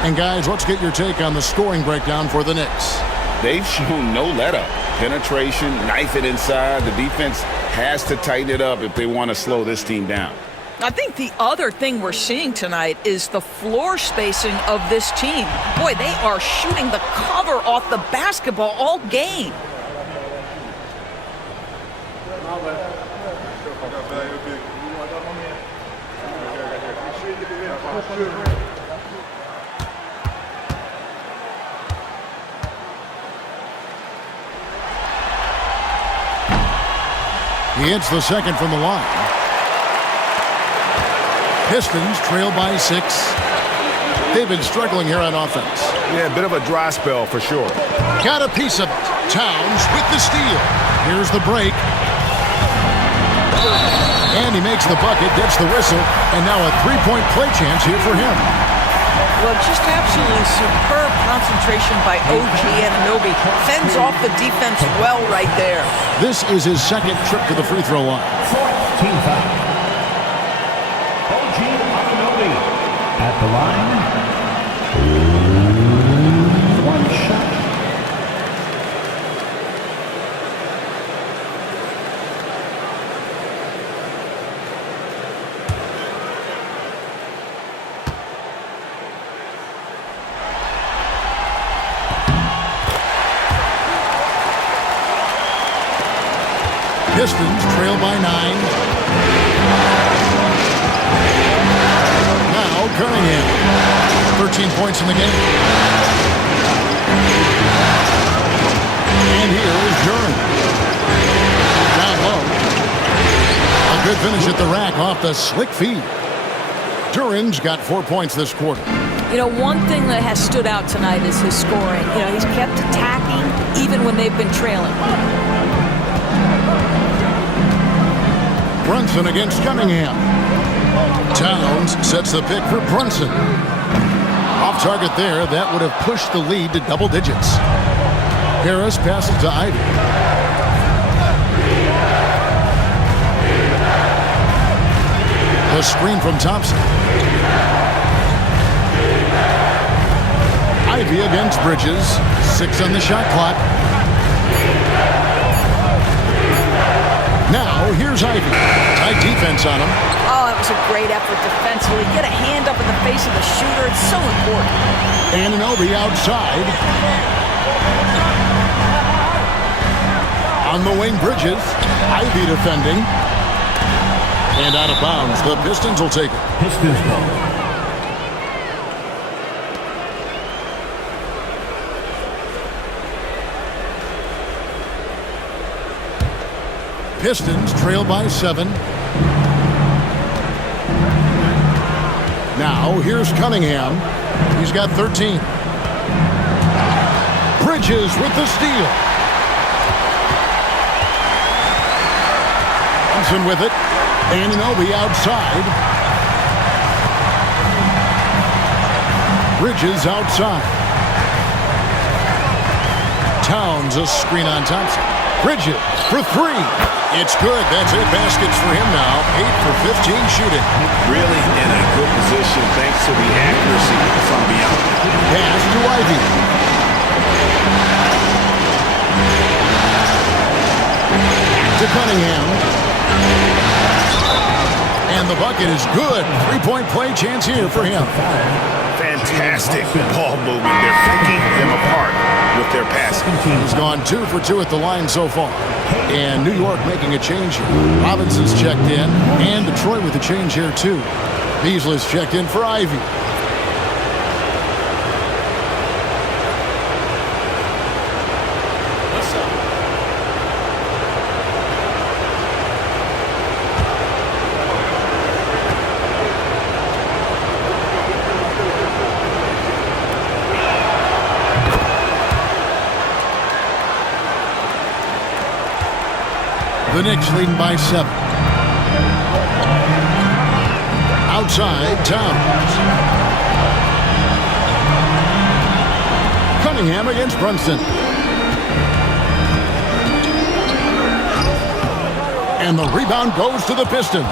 And guys, let's get your take on the scoring breakdown for the Knicks. They've shown no let-up. Penetration, knife it inside. The defense has to tighten it up if they want to slow this team down. I think the other thing we're seeing tonight is the floor spacing of this team. Boy, they are shooting the cover off the basketball all game. He hits the second from the line. Pistons trail by 6. They've been struggling here on offense. Yeah, a bit of a dry spell for sure. Got a piece of it. Towns with the steal. Here's the break. And he makes the bucket, gets the whistle, and now a 3-point play chance here for him. Well, just absolutely superb concentration by OG Anunoby. Fends off the defense well right there. This is his second trip to the free throw line. Team foul. At the line, 1 shot. Pistons trail by 9. Cunningham, 13 points in the game. And here is Duren. Down low. A good finish at the rack off the slick feed. Duren's got 4 points this quarter. You know, one thing that has stood out tonight is his scoring. You know, he's kept attacking even when they've been trailing. Brunson against Cunningham. Towns sets the pick for Brunson. Off target there, that would have pushed the lead to double digits. Harris passes to Ivy. The screen from Thompson. Ivy against Bridges. 6 on the shot clock. Now, here's Ivy. Tight defense on him. Oh, that was a great effort defensively. Get a hand up in the face of the shooter. It's so important. Anunoby outside. On the wing, Bridges. Ivy defending. And out of bounds. The Pistons will take it. Pistons ball. Pistons trail by 7. Now, here's Cunningham. He's got 13. Bridges with the steal. Thompson with it. Anunoby outside. Bridges outside. Towns a screen on Thompson. Bridges for 3. It's good. That's 8 baskets for him now. 8 for 15 shooting. Really in a good position thanks to the accuracy from beyond. Pass to Ivy. To Cunningham. And the bucket is good. 3-point play chance here for him. Fantastic ball movement. They're picking them apart with their passing. He's gone 2 for 2 at the line so far. And New York making a change here. Robinson's checked in. And Detroit with a change here too. Beasley's checked in for Ivy. The Knicks leading by 7. Outside, Towns. Cunningham against Brunson. And the rebound goes to the Pistons.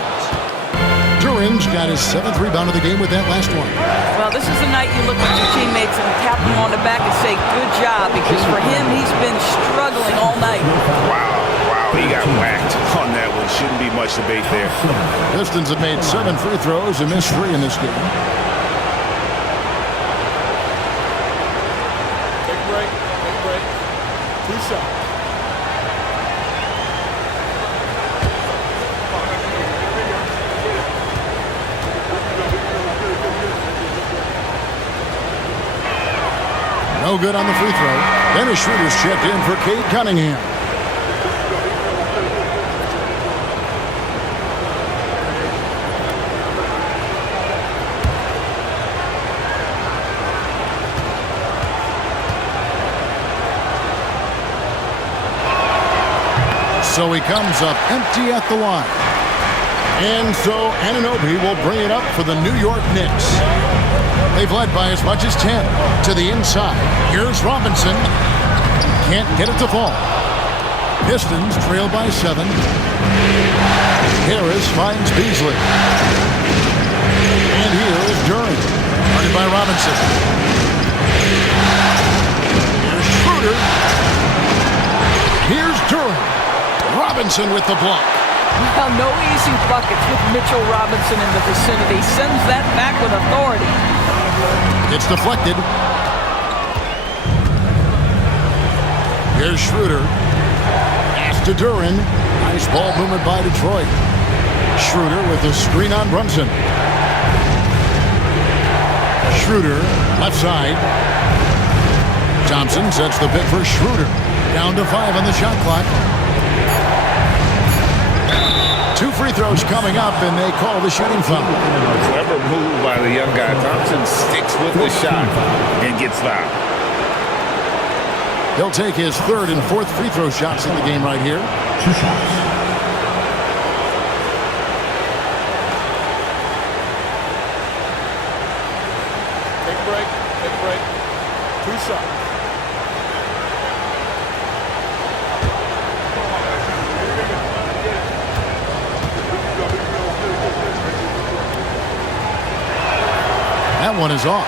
Duran's got his 7th rebound of the game with that last one. Well, this is the night you look at your teammates and tap them on the back and say, good job, because for him, he's been struggling all night. Wow, he got whacked on that one. Shouldn't be much debate there. Pistons have made 7 free throws and missed 3 in this game. Take a break. 2 shots. No good on the free throw. Then a shooter's checked in for Cade Cunningham. So he comes up empty at the line. And so Anunoby will bring it up for the New York Knicks. They've led by as much as 10 to the inside. Here's Robinson. Can't get it to fall. Pistons trail by 7. Harris finds Beasley. And here is Duran. Guarded by Robinson. Here's Schroeder. Here's Duran. Robinson with the block. Well, no easy buckets with Mitchell Robinson in the vicinity. Sends that back with authority. It's deflected. Here's Schroeder. Pass to Duran. Nice ball movement by Detroit. Schroeder with the screen on Brunson. Schroeder, left side. Thompson sets the pick for Schroeder. Down to 5 on the shot clock. 2 free throws coming up, and they call the shooting foul. Clever move by the young guy. Thompson sticks with the shot and gets fouled. He'll take his 3rd and 4th free throw shots in the game right here. 2 shots. Take a break. 2 shots. That one is off.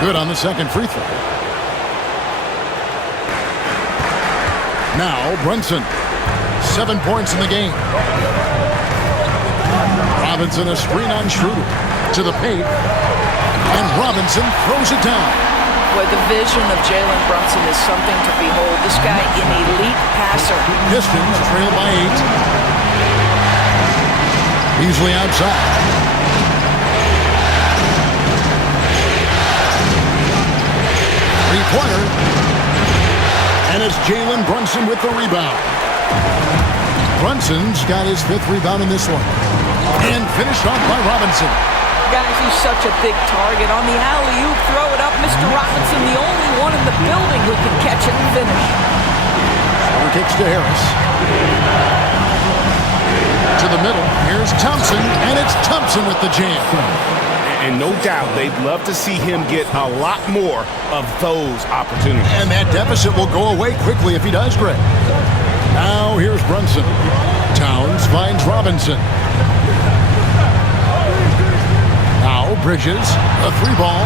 Good on the 2nd free throw. Now Brunson. 7 points in the game. Robinson a screen on Schroeder. To the paint. And Robinson throws it down. Boy, the vision of Jalen Brunson is something to behold. This guy, an elite passer. Pistons trail by 8. Beasley outside. Three-pointer. And it's Jalen Brunson with the rebound. Brunson's got his 5th rebound in this one. And finished off by Robinson. Guys, he's such a big target. On the alley-oop, throw it up. Mr. Robinson, the only one in the building who can catch it and finish. One kicks to Harris. To the middle. Here's Thompson, and it's Thompson with the jam. And no doubt, they'd love to see him get a lot more of those opportunities. And that deficit will go away quickly if he does, Greg. Now here's Brunson. Towns finds Robinson. Now Bridges, a 3-ball.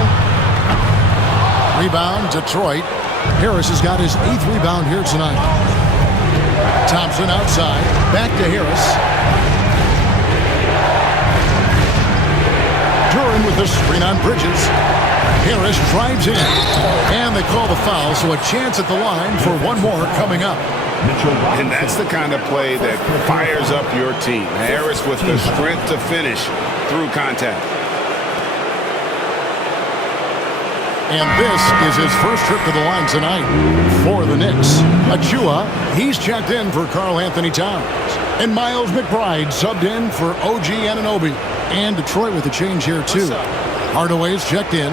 Rebound, Detroit. Harris has got his 8th rebound here tonight. Thompson outside, back to Harris. Duran with the screen on Bridges. Harris drives in. And they call the foul, so a chance at the line for one more coming up. And that's the kind of play that fires up your team. Harris with the strength to finish through contact. And this is his first trip to the line tonight for the Knicks. Achua, he's checked in for Karl Anthony Towns. And Miles McBride subbed in for OG Anunoby. And Detroit with a change here, too. Hardaway's checked in.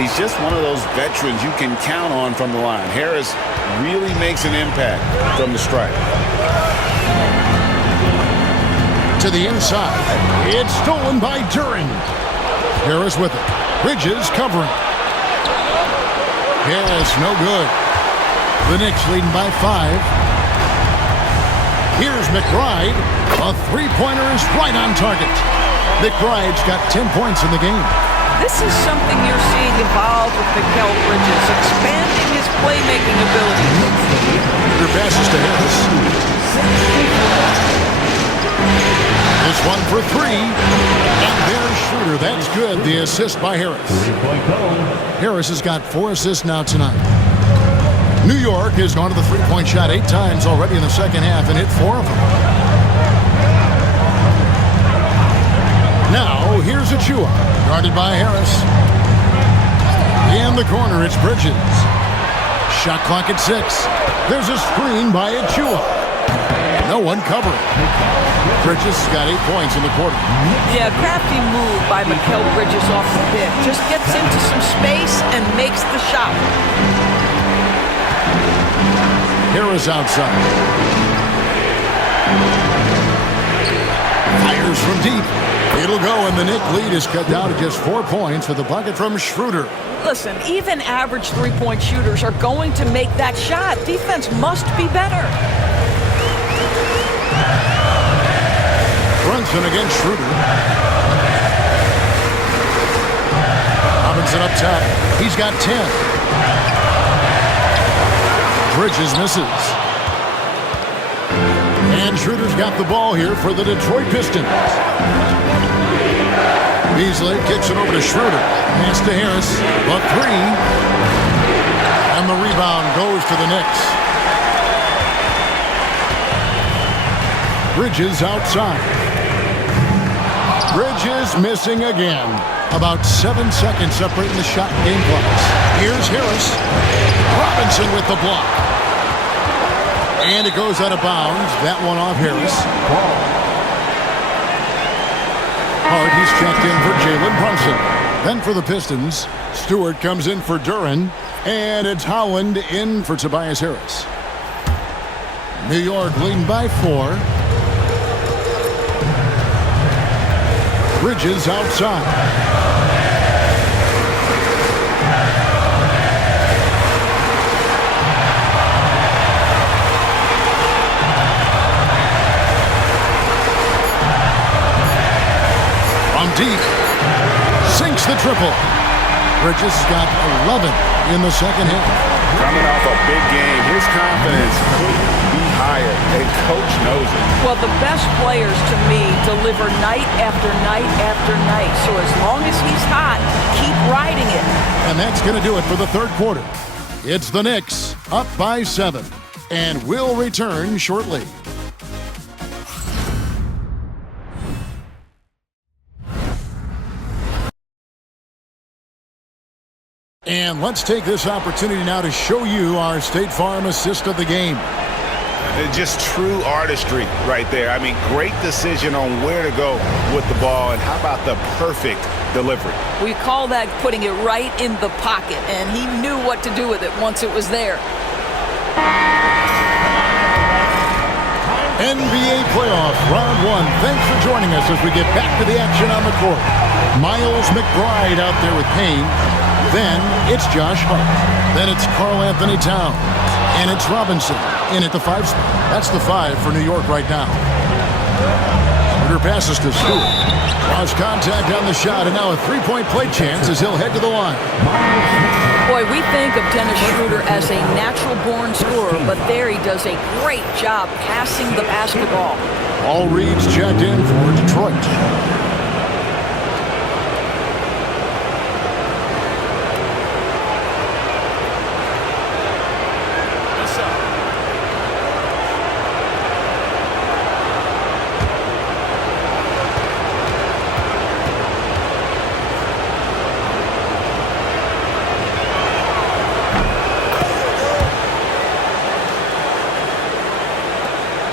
He's just one of those veterans you can count on from the line. Harris really makes an impact from the stripe. To the inside. It's stolen by Duren. Harris with it. Bridges covering. Harris no good. The Knicks leading by 5. Here's McBride. A three-pointer is right on target. McBride's got 10 points in the game. This is something you're seeing evolve with Mikal Bridges, expanding his playmaking ability. Their passes to Harris. This one for 3. And there's Schroeder. That's good. The assist by Harris. Harris has got 4 assists now tonight. New York has gone to the three-point shot 8 times already in the second half and hit 4 of them. Now, here's Achua, guarded by Harris. In the corner, it's Bridges. Shot clock at 6. There's a screen by Achua. No one covering. Bridges got 8 points in the quarter. Yeah, crafty move by Mikal Bridges off the pick. Just gets into some space and makes the shot. Harris outside. Fires from deep. It'll go, and the Knicks lead is cut down to just 4 points with a bucket from Schroeder. Listen, even average three-point shooters are going to make that shot. Defense must be better. Brunson against Schroeder. Robinson up top. He's got 10. Bridges misses. And Schroeder's got the ball here for the Detroit Pistons. Beasley kicks it over to Schroeder. Pass to Harris. A 3. And the rebound goes to the Knicks. Bridges outside. Bridges missing again. About 7 seconds separating the shot and game clocks. Here's Harris. Robinson with the block. And it goes out of bounds. That one off Harris. Hart, he's checked in for Jalen Brunson. Then for the Pistons, Stewart comes in for Duren. And it's Howland in for Tobias Harris. New York leading by 4. Bridges outside. From deep. Sinks the triple. Bridges got 11 in the second half. Coming off a big game, his confidence couldn't be higher, and coach knows it. Well, the best players to me deliver night after night after night. So as long as he's hot, keep riding it. And that's going to do it for the third quarter. It's the Knicks up by 7, and we'll return shortly. And let's take this opportunity now to show you our State Farm assist of the game. Just true artistry right there. I mean, great decision on where to go with the ball, and how about the perfect delivery? We call that putting it right in the pocket, and he knew what to do with it once it was there. NBA playoff round 1. Thanks for joining us as we get back to the action on the court. Miles McBride out there with Payne. Then it's Josh Hart. Then it's Karl Anthony Towns. And it's Robinson in at the 5 spot. That's the 5 for New York right now. Schroeder passes to Stewart. Draws contact on the shot, and now a three-point play chance as he'll head to the line. Boy, we think of Dennis Schroeder as a natural-born scorer, but there he does a great job passing the basketball. All reads checked in for Detroit.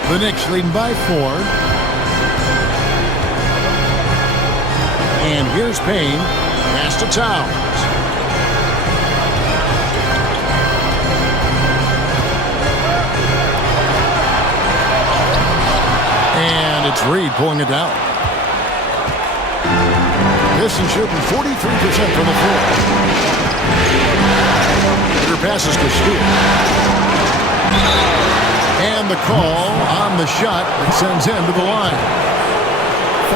The Knicks leading by 4. And here's Payne. Pass to Towns. And it's Reed pulling it down. Pistons shooting 43% from the floor. Your passes to Stewart. And the call on the shot that sends him to the line.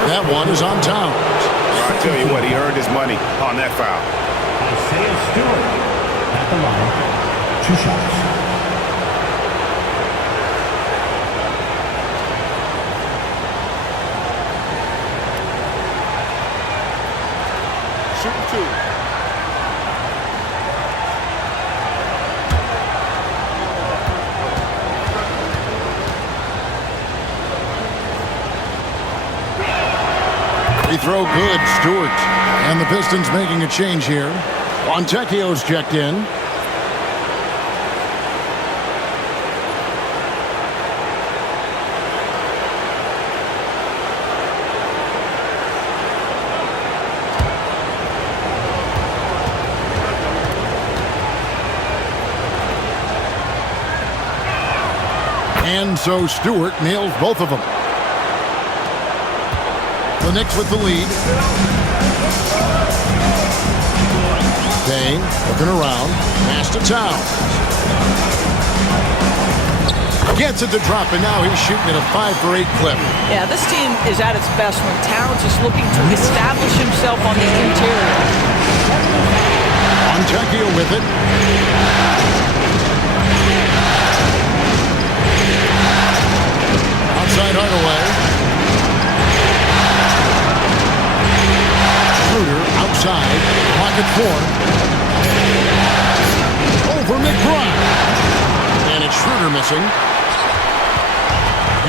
That one is on Towns. I tell you what, he earned his money on that foul. Isaiah Stewart at the line. 2 shots. Shooting 2. Free throw good, Stewart. And the Pistons making a change here. Fontecchio's checked in. And so Stewart nails both of them. The Knicks with the lead. Payne looking around. Pass to Towns. Gets it to drop, and now he's shooting at a 5-for-8 clip. Yeah, this team is at its best when Towns is looking to establish himself on the interior. Fontecchio with it. Outside Hardaway. Outside, pocket 4. Over McBride. And it's Schroeder missing.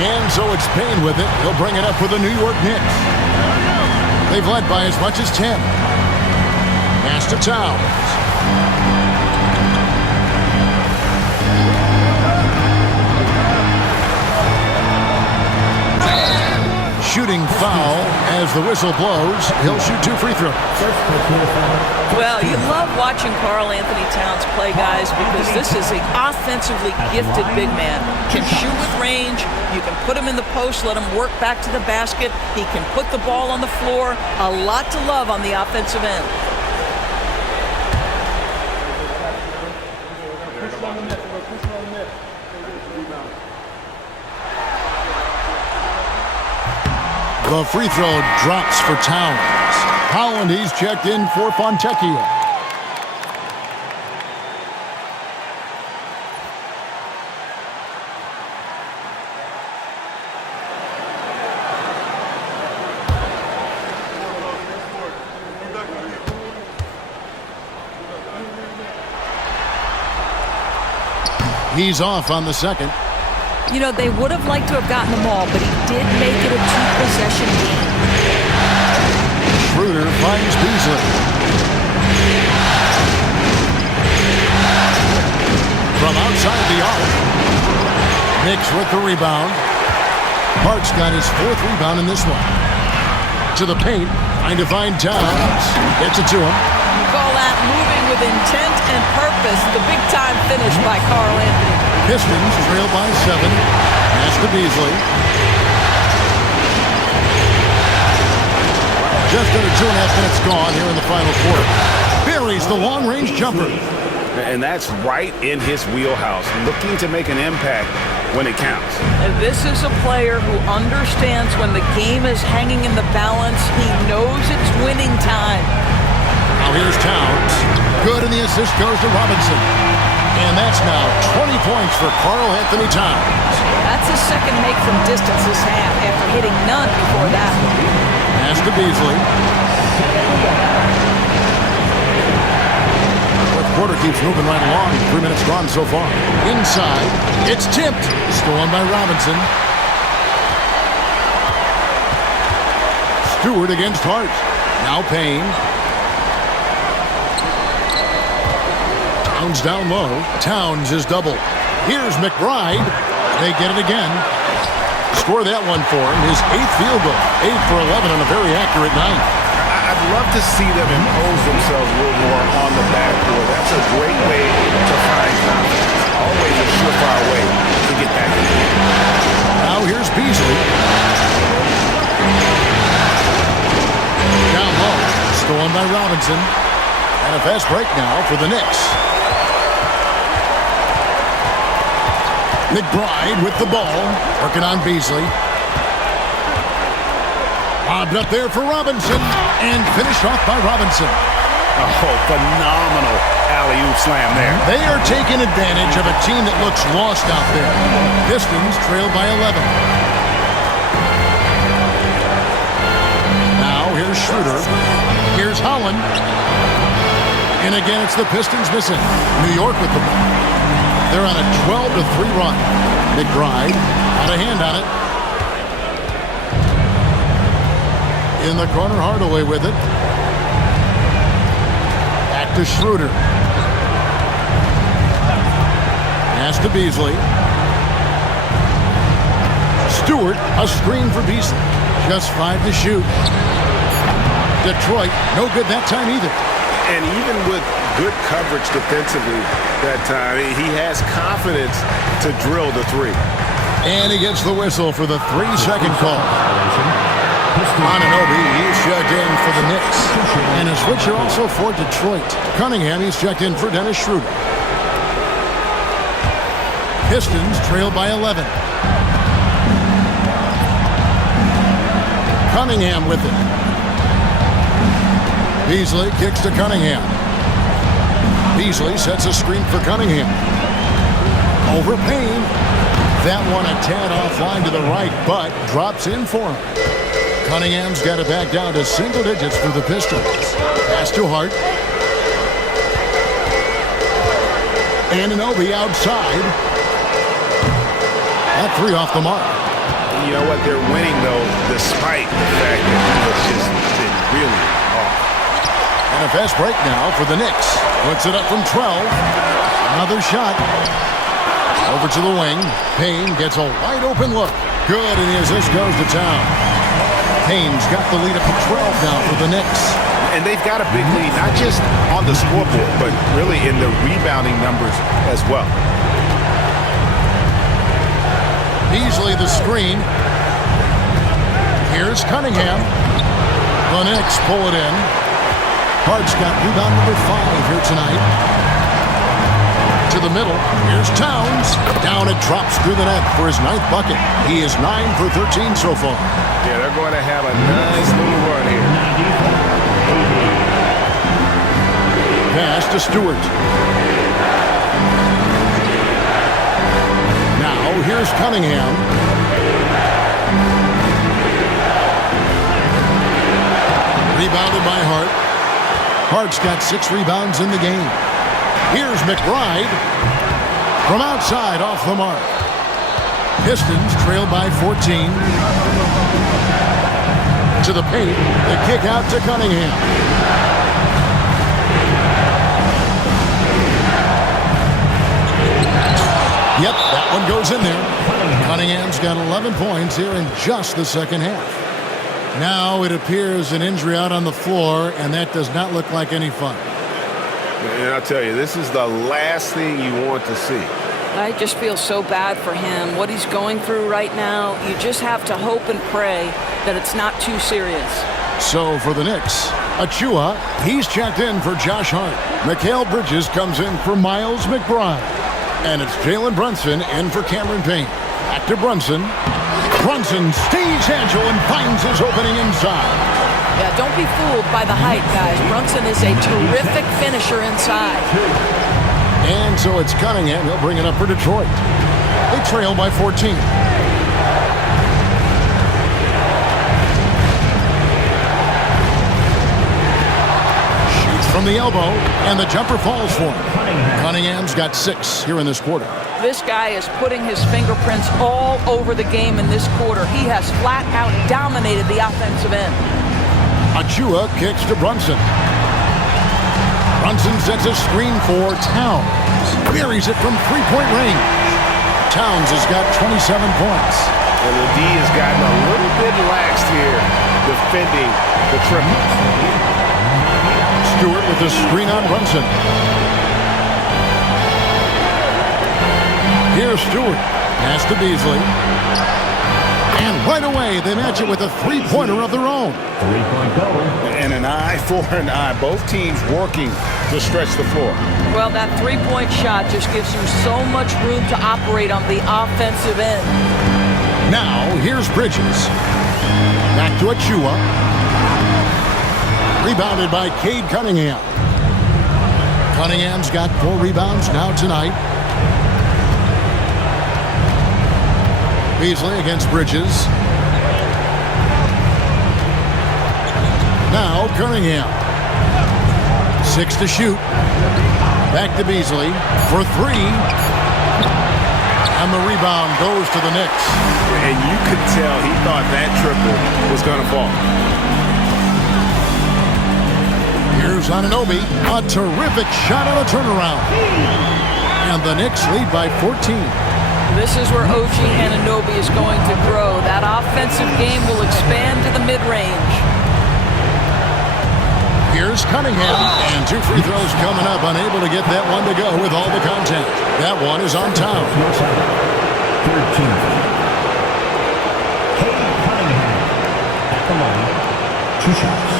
And so it's Payne with it. He'll bring it up for the New York Knicks. They've led by as much as 10. Pass to Towns. Shooting foul as the whistle blows. He'll shoot 2 free throws. Well, you love watching Karl Anthony Towns play, guys, because this is an offensively gifted big man. Can shoot with range. You can put him in the post, let him work back to the basket. He can put the ball on the floor. A lot to love on the offensive end. The free throw drops for Towns. Holland, he's checked in for Fontecchio. He's off on the second. You know, they would have liked to have gotten them all, but he did make it a 2-possession game. Schroeder finds Beasley. From outside the arc. Knicks with the rebound. Hart's got his 4th rebound in this one. To the paint, trying to find Towns. Gets it to him. You call that moving with intent and purpose. The big-time finish by Karl Anthony. Pistons trail by 7. Pass to Beasley. Just under 2.5 minutes gone here in the final quarter. Buries the long-range jumper. And that's right in his wheelhouse, looking to make an impact when it counts. And this is a player who understands when the game is hanging in the balance. He knows it's winning time. Now here's Towns. Good, and the assist goes to Robinson. And that's now 20 points for Karl Anthony Towns. That's his second make from distance this half after hitting none before that. Pass to Beasley. Fourth quarter keeps moving right along. 3 minutes gone so far. Inside, it's tipped. Stolen by Robinson. Stewart against Hart. Now Payne. Towns down low. Towns is doubled. Here's McBride. They get it again. score that one for him. His 8th field goal. 8 for 11 on a very accurate night. I'd love to see them impose themselves a little more on the backboard. That's a great way to find confidence. Always a surefire way to get back in the game. Now here's Beasley. Down low. Stolen by Robinson. And a fast break now for the Knicks. McBride with the ball. Working on Beasley. Bobbed up there for Robinson. And finished off by Robinson. Oh, phenomenal alley-oop slam there. They are taking advantage of a team that looks lost out there. Pistons trail by 11. Now here's Schroeder. Here's Holland. And again, it's the Pistons missing. New York with the ball. They're on a 12-3 run. McBride got a hand on it. In the corner, Hardaway with it. Back to Schroeder. Pass to Beasley. Stewart, a screen for Beasley. Just 5 to shoot. Detroit, no good that time either. And even with good coverage defensively that time, he has confidence to drill the 3. And he gets the whistle for the 3-second call. Anunoby, he's checked in for the Knicks. And a switcher also for Detroit. Cunningham, he's checked in for Dennis Schroeder. Pistons trail by 11. Cunningham with it. Beasley kicks to Cunningham. Beasley sets a screen for Cunningham. Over Payne. That one a tad offline to the right, but drops in for him. Cunningham's got it back down to single digits for the Pistons. Pass to Hart. Anunoby outside. That 3 off the mark. You know what? They're winning, though, despite the fact that he has just been really off. And a fast break now for the Knicks. Puts it up from 12. Another shot. Over to the wing. Payne gets a wide open look. Good, and the assist goes to town. Payne's got the lead up to 12 now for the Knicks. And they've got a big lead, not just on the scoreboard, but really in the rebounding numbers as well. Beasley the screen. Here's Cunningham. The Knicks pull it in. Hart's got rebound number 5 here tonight. To the middle. Here's Towns. Down it drops through the net for his 9th bucket. He is 9 for 13 so far. Yeah, they're going to have a nice little run here. Pass to Stewart. Now here's Cunningham. Rebounded by Hart. Hart's got 6 rebounds in the game. Here's McBride. From outside, off the mark. Pistons trail by 14. To the paint. The kick out to Cunningham. Yep, that one goes in there. Cunningham's got 11 points here in just the second half. Now it appears an injury out on the floor, and that does not look like any fun. And I'll tell you, this is the last thing you want to see. I just feel so bad for him. What he's going through right now, you just have to hope and pray that it's not too serious. So for the Knicks, Achua, he's checked in for Josh Hart. Mikal Bridges comes in for Miles McBride. And it's Jalen Brunson in for Cameron Payne. Back to Brunson. Brunson stays agile and finds his opening inside. Yeah, don't be fooled by the height, guys. Brunson is a terrific finisher inside. And so it's Cunningham. He'll bring it up for Detroit. They trail by 14. Shoots from the elbow, and the jumper falls for him. Cunningham's got 6 here in this quarter. This guy is putting his fingerprints all over the game in this quarter. He has flat out dominated the offensive end. Achua kicks to Brunson. Brunson sets a screen for Towns. Buries it from 3-point range. Towns has got 27 points. And the D has gotten a little bit laxed here defending the triple. Stewart with the screen on Brunson. Here's Stewart. Pass to Beasley. And right away, they match it with a three-pointer of their own. Three-point goal. And an eye for an eye. Both teams working to stretch the floor. Well, that three-point shot just gives you so much room to operate on the offensive end. Now, here's Bridges. Back to Achua. Rebounded by Cade Cunningham. Cunningham's got 4 rebounds now tonight. Beasley against Bridges. Now Cunningham. 6 to shoot. Back to Beasley for 3. And the rebound goes to the Knicks. And you could tell he thought that triple was going to fall. Here's Anunoby. A terrific shot on a turnaround. And the Knicks lead by 14. This is where OG Anunoby is going to grow. That offensive game will expand to the mid-range. Here's Cunningham, and 2 free throws coming up. Unable to get that one to go with all the contact. That one is on Town. 13. Cade Cunningham at the line. 2 shots.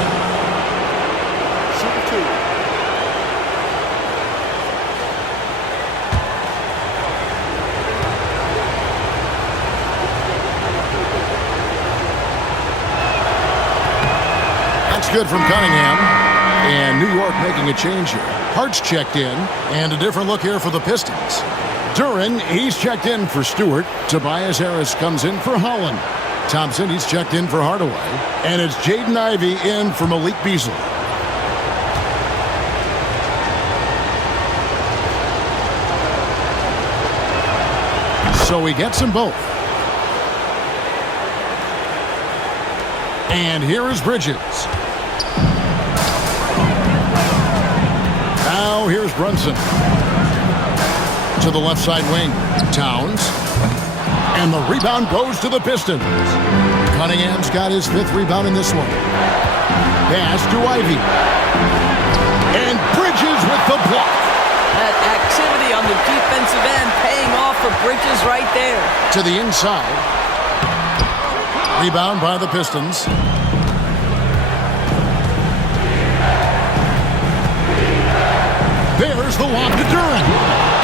Good from Cunningham. And New York making a change here. Hart's checked in. And a different look here for the Pistons. Duran, he's checked in for Stewart. Tobias Harris comes in for Holland. Thompson, he's checked in for Hardaway. And it's Jaden Ivey in for Malik Beasley. So he gets them both. And here is Bridges. Now here's Brunson. To the left side wing. Towns. And the rebound goes to the Pistons. Cunningham's got his 5th rebound in this one. Pass to Ivey. And Bridges with the block. That activity on the defensive end paying off for Bridges right there. To the inside. Rebound by the Pistons. There's the lob to Duran.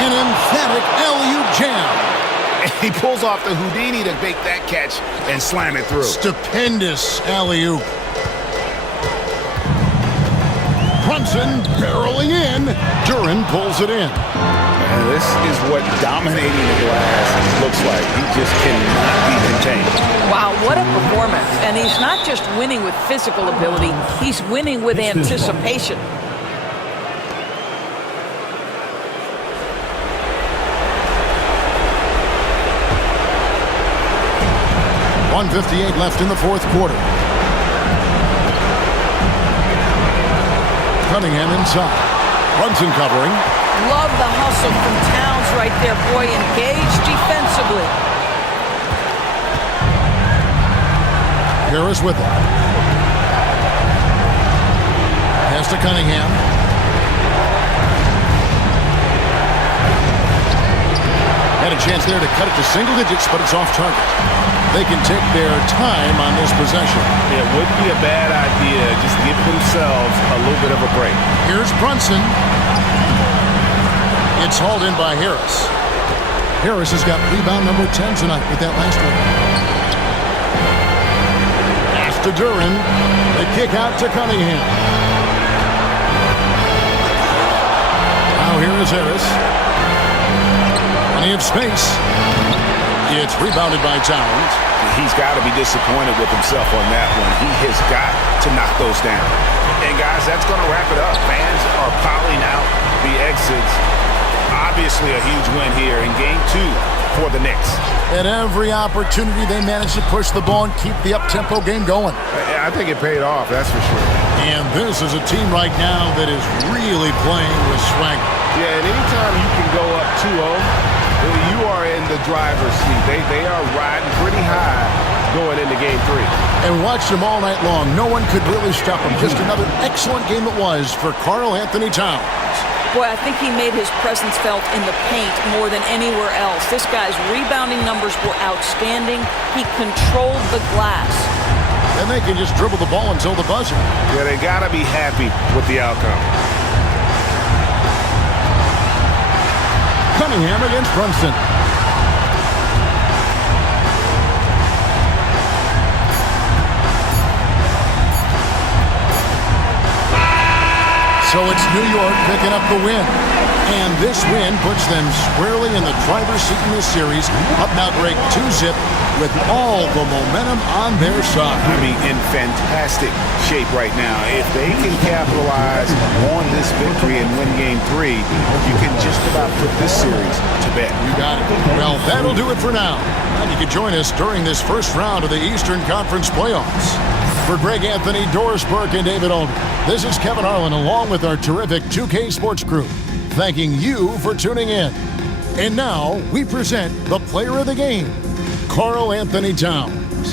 An emphatic alley-oop jam. He pulls off the Houdini to make that catch and slam it through. Stupendous alley-oop. Brunson barreling in. Duran pulls it in. And this is what dominating the glass looks like. He just cannot be contained. Wow, what a performance. And he's not just winning with physical ability, he's winning with anticipation. 1:58 left in the 4th quarter. Cunningham inside. Brunson covering. Love the hustle from Towns right there, boy. Engaged defensively. Harris with it. Pass to Cunningham. Had a chance there to cut it to single digits, but it's off target. They can take their time on this possession. It wouldn't be a bad idea. Just give themselves a little bit of a break. Here's Brunson. It's hauled in by Harris. Harris has got rebound number 10 tonight with that last one. Pass to Duran. The kick out to Cunningham. Now here is Harris. Plenty of space. It's rebounded by Towns. He's got to be disappointed with himself on that one. He has got to knock those down. And guys, that's going to wrap it up. Fans are piling out the exits. Obviously a huge win here in Game 2 for the Knicks. At every opportunity, they managed to push the ball and keep the up-tempo game going. I think it paid off, that's for sure. And this is a team right now that is really playing with swagger. Yeah, and anytime you can go up 2-0, you are in the driver's seat. They are riding pretty high going into Game 3. And we watched him all night long. No one could really stop him. Just another excellent game it was for Karl Anthony Towns. Boy, I think he made his presence felt in the paint more than anywhere else. This guy's rebounding numbers were outstanding. He controlled the glass. And they can just dribble the ball until the buzzer. Yeah, they got to be happy with the outcome. Cunningham against Brunson. So it's New York picking up the win. And this win puts them squarely in the driver's seat in this series. Up now break 2-zip with all the momentum on their side. I mean, in fantastic shape right now. If they can capitalize on this victory and win Game 3, you can just about put this series to bed. You got it. Well, that'll do it for now. And you can join us during this first round of the Eastern Conference playoffs. For Greg Anthony, Doris Burke, and David Olden, this is Kevin Harlan along with our terrific 2K Sports crew, thanking you for tuning in. And now we present the player of the game, Karl Anthony Towns.